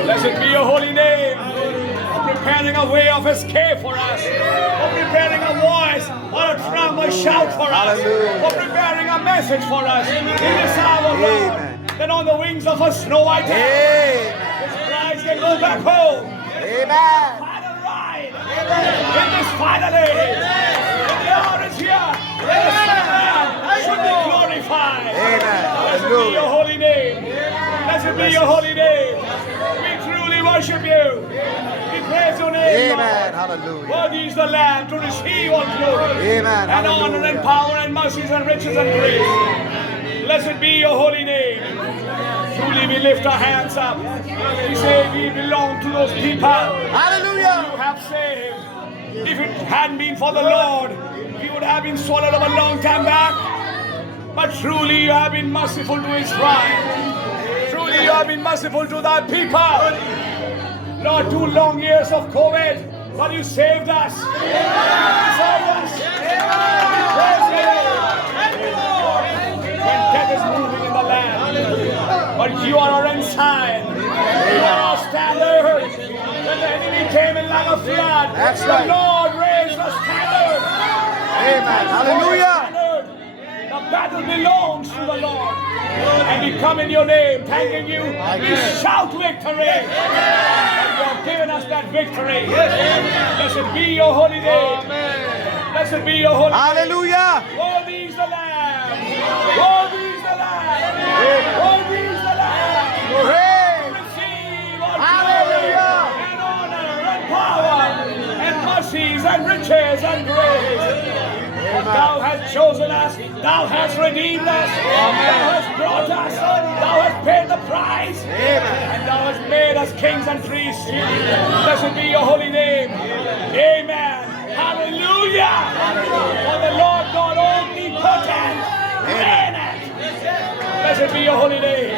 Blessed be your holy name. For preparing a way of escape for us. For preparing a voice or a trump or shout for us. For preparing a message for us in this hour, Lord. That on the wings of a snow white dove, his brides can go back home. Amen. Final ride in this final age. And the hour is here. And the Son of Man should be glorified. Amen. Blessed be your holy name. Blessed be your holy name. We truly worship you. We praise your name, Amen. Lord. Hallelujah. Worthy is the Lamb to receive all glory. Amen. And honor and power and mercies and riches and grace. Blessed be your holy name. Truly we lift our hands up. We say we belong to those people. Hallelujah. You have have saved. If it hadn't been for the Lord, we would have been swallowed up a long time back. But truly you have been merciful to Israel. Truly you have been merciful to thy people. Lord, 2 long years of COVID, but you saved us. You saved us. Praise God. When death is moving in the land, but you are our ensign. You are our standard. When the enemy came in like a flood, the Lord raised a standard. Amen. Hallelujah. The battle belongs to the Lord. And we come in your name, thanking you. We shout victory. And you have given us that victory. Blessed be your holy name. Blessed be your holy name. Hallelujah. Worthy is the Lamb. Worthy is the Lamb. Worthy is the Lamb. Receive all glory and honor and power and mercies and riches and grace. For thou hast chosen us, thou hast redeemed us, thou hast brought us, thou hast paid the price, and thou hast made us kings and priests. Blessed be your holy name. Amen. Hallelujah. For the Lord God omnipotent reigneth. Blessed be your holy name.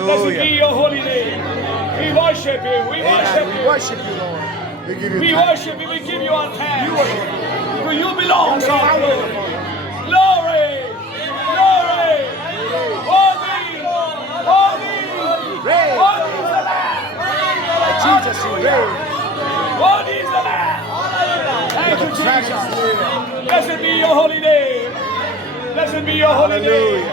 Blessed be your holy name. We worship you. We worship you. Worship you, Lord. We give you We thanks. worship you. We give you our thanks. To you belongs our glory. Glory. Glory. Worthy. Worthy. Worthy is the Lamb. Jesus, you reign. Worthy is the Lamb. Thank you, Jesus. Blessed be your holy name. Blessed be your holy name.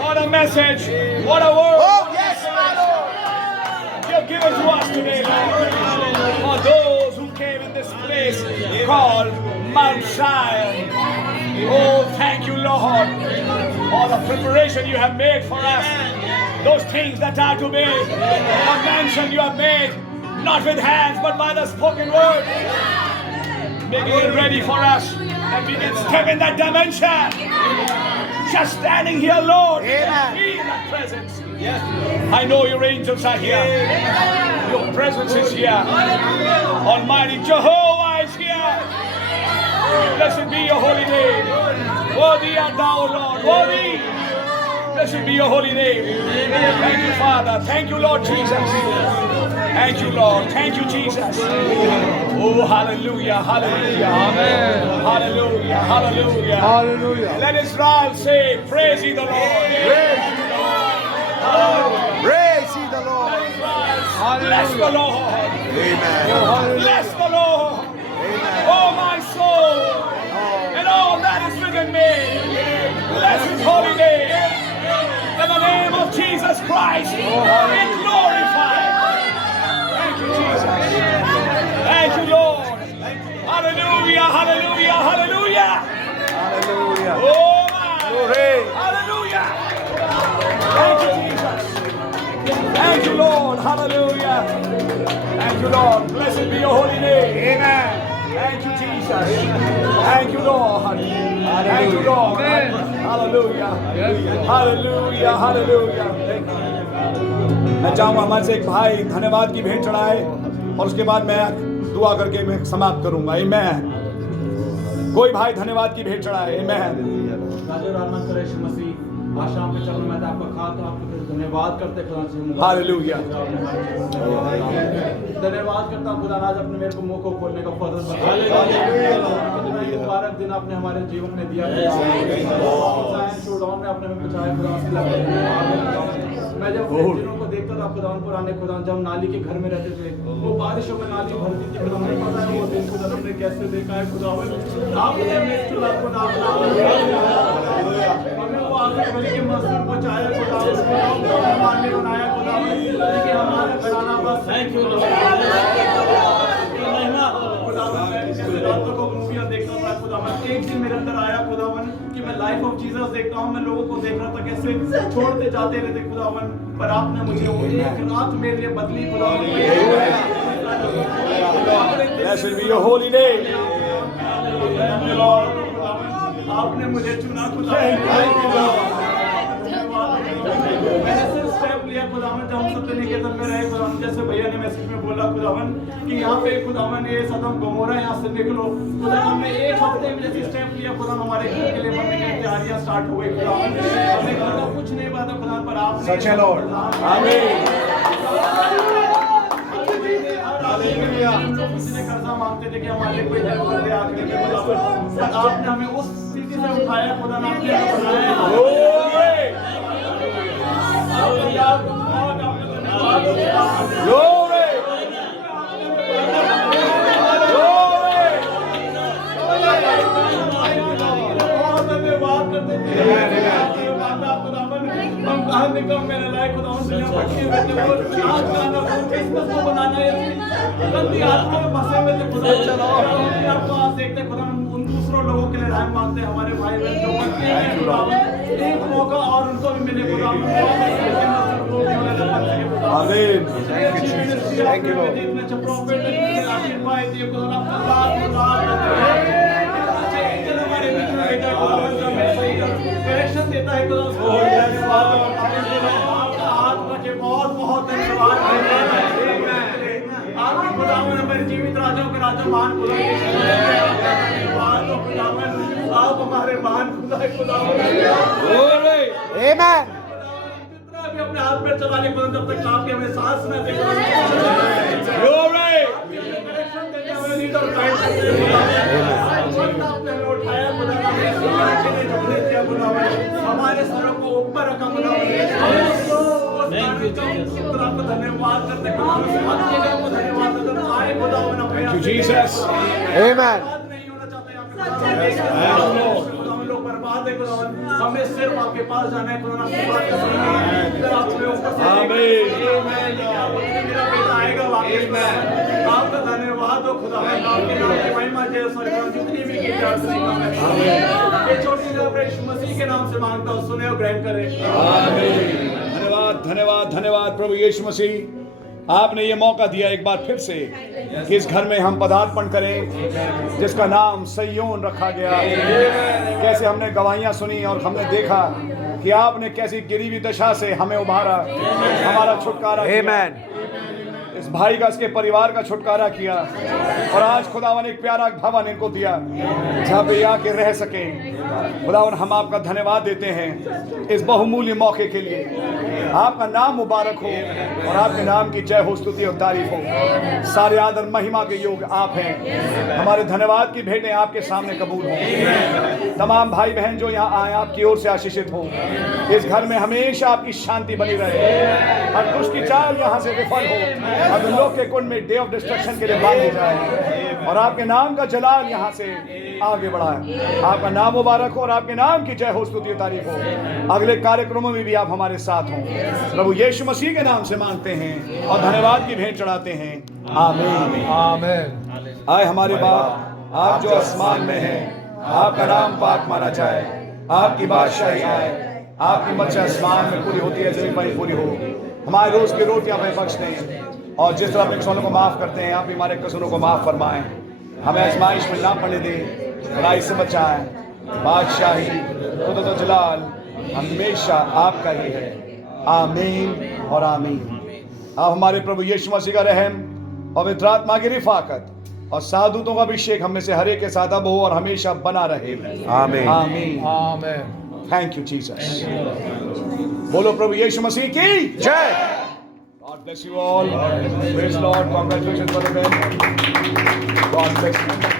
What a message. What a word. Oh, yes, my Lord. You have given to us today, Lord. For those who came in this place called Mount Zion. Oh, thank you, Lord, for the preparation you have made for us. Those things that are to be, a mansion you have made, not with hands, but by the spoken word. Making it ready for us, that we can step in that dimension. Just standing here, Lord, we can feel that presence. I know your angels are here. Your presence is here. Almighty Jehovah is here. Blessed be your holy name. Worthy art thou, Lord. Worthy. Blessed be your holy name. Thank you, Father. Thank you, Lord Jesus. Thank you, Lord. Thank you, Jesus. Oh, hallelujah. Hallelujah. Amen. Hallelujah. Hallelujah. Hallelujah. Let Israel say, praise ye the Lord. Praise ye the Lord. Praise ye the Lord. Bless the Lord. Amen. Bless the Lord. Oh, my soul. And all that is within me. Bless his holy name. In the name of Jesus Christ. Be glorified. Thank you, Jesus. Thank you, Lord. Hallelujah. Hallelujah. Hallelujah. Hallelujah. Oh, my. Glory. Hallelujah. Thank you, Jesus. Thank you, Lord. Hallelujah. Thank you, Lord. Blessed be your holy name. Amen. Thank you, Jesus. Thank you, Lord. Thank you, Lord. Hallelujah. Hallelujah. Hallelujah. मैं चाहूंगा मन से एक भाई धन्यवाद की भेंट चढ़ाए और उसके बाद मैं दुआ करके मैं समाप्त करूंगा। आमीन। कोई भाई धन्यवाद की भेंट चढ़ाए। आमीन। आज शाम पे चलो मैं आपका खाता आपको धन्यवाद करते खुदा से हालेलुया। धन्यवाद करता हूँ खुदा आज अपने मेरे को मुंह को खोलने का फजल बताया ये मुबारक दिन आपने हमारे जीवन में दिया शोडाउन में आपने हमें बचाया खुदा मैं जब दिनों को देखता था खुदा पुराने खुदा जब नाली के घर में रहते थे वो बारिशों में नाली भरती थी खुदा मुझे पता है वो दिन खुदा हमने कैसे देखा है खुदा आपने हमें खुदा हमें वो आगे बड़ी के मजदूर बचाया खुदा मारने बनाया खुदा लेकिन हमारा घराना बस थैंक यू खुदा रातों को मूवियां देखता था खुदा मैं एक दिन मेरे अंदर आया खुदावन कि मैं लाइफ ऑफ जीसस देखता हूँ मैं लोगों को देख रहा था कैसे छोड़ते जाते रहते खुदावन पर आपने मुझे वो एक रात मेरे लिए बदली खुदावन Blessed be your holy name. आपने मुझे चुना खुदा मैंने सिर्फ स्टेप लिया खुदावन, जब हम सत्य निकेतन में रहे खुदावन, जैसे भैया ने मैसेज में बोला खुदावन कि यहाँ पे खुदावन ये सदम गमोरा यहाँ से निकलो खुदा, हमने एक हफ्ते में जैसे स्टेप लिया खुदा, हमारे घर के लिए बनने की तैयारियां स्टार्ट हो गई खुदावन। हमें घर का कुछ नहीं पता खुदा, पर आपने सच है लॉर्ड, आमीन। किसी ने कर्जा मांगते थे कि हमारे कोई हेल्प कर दे आखिर में खुदावन, पर आपने हमें उस स्थिति से उठाया खुदा, आपने धन्यवाद करते थे। हम कहाँ निकल मेरे लायक खुदा दुनिया भटके हुए थे, आज गाना क्रिसमस को बनाना है गंदी आत्मा में फंसे हुए थे खुदा, चलो आपको आज देखते खुदा, उन दूसरों लोगों के लिए रहम मांगते हैं, हमारे भाई बहन जो भटके हैं खुदा, एक मौका और उनको भी मिले खुदा, आमीन। Thank you Lord. इतने अच्छे प्रॉफिट इतने आशीर्वाद दिए खुदा, आपका हमारे बीच में बैठा खुदा, करेक्शन देता है खुदा, उसको आपका हाथ रखे, बहुत बहुत धन्यवाद। आपके खुदावन हमारे जीवित राजाओं के राजा महान खुदा, धन्यवाद हो खुदावन, आप हमारे महान खुदा है खुदावन। आमीन। जितना भी अपने हाथ में चला ले खुदा, जब तक आपके हमें सांस न दे करेक्शन देते हमें लीड और गाइड करते आपने उठाया खुदा, हमारे सरों को ऊपर रखा खुदा, आपको धन्यवाद करते हैं, धन्यवाद करते हैं, आए खुदा Thank you, Jesus. Amen. नहीं होना चाहते हम लोग बर्बाद है खुदा, हमें सिर्फ आपके पास जाना है खुदा, आपकी बात करना है, मेरा बेटा आएगा वापस में, आपका धन्यवाद हो खुदा, आपके नाम की महिमा जय स्वर्ग जितनी भी की जाती है, ये छोटी यीशु मसीह के नाम से मांगता हूँ, सुने और ग्रहण करें। धन्यवाद धन्यवाद धन्यवाद प्रभु यीशु मसीह, आपने ये मौका दिया एक बार फिर से कि इस घर में हम पदार्पण करें जिसका नाम सयोन रखा गया। कैसे हमने गवाहियां सुनी और हमने देखा कि आपने कैसी गिरी हुई दशा से हमें उभारा, हमारा छुटकारा किया, इस भाई का इसके परिवार का छुटकारा किया, और आज खुदावन एक प्यारा भवन इनको दिया जहाँ पे आके रह सके। खुदावन हम आपका धन्यवाद देते हैं इस बहुमूल्य मौके के लिए। आपका नाम मुबारक हो और आपके नाम की जय हो, स्तुति और तारीफ हो। सारे आदर महिमा के योग आप हैं। हमारे धन्यवाद की भेंटें आपके सामने कबूल हो। तमाम भाई बहन जो यहाँ आए आपकी ओर से आशीषित हो। इस घर में हमेशा आपकी शांति बनी रहे, हर दुष्ट की चाल यहाँ से विफल हो, और लोग के कुंड में डे ऑफ डिस्ट्रक्शन के लिए बांधे जाए, और आपके नाम का जलाल यहाँ से आगे बढ़ा है। आपका नाम मुबारक हो और आपके नाम की जय हो, स्तुति और तारीफ हो। अगले कार्यक्रमों में भी आप हमारे साथ हों। प्रभु यीशु मसीह के नाम से मांगते हैं और धन्यवाद की भेंट चढ़ाते हैं। आमीन आमीन। आए हमारे बाप, आप जो आसमान में हैं, आपका नाम पाक माना जाए, आपकी बादशाही आए, आपकी मर्जी आसमान में पूरी होती है जमीन पर पूरी हो। हमारे रोज की रोटियां हमें बख्श दें, और जिस तरह अपने कसूरों को माफ करते हैं आप हमारे कसूरों को माफ फरमाएं। हमें आजमाइश में ना पड़ने दें, बुराई से बचाएं। बादशाही कुदरत और जलाल हमेशा आपका ही है। आमीन और आमीन। अब हमारे प्रभु यीशु मसीह का रहम, पवित्र आत्मा की रिफाकत और साधुओं का अभिषेक हम में से हर एक के साथ अब हो और हमेशा बना रहे। आमीन आमीन आमीन। Thank you Jesus. बोलो प्रभु यीशु मसीह की जय। God bless you all. Praise Lord. Congratulations, brother Ben. God bless you.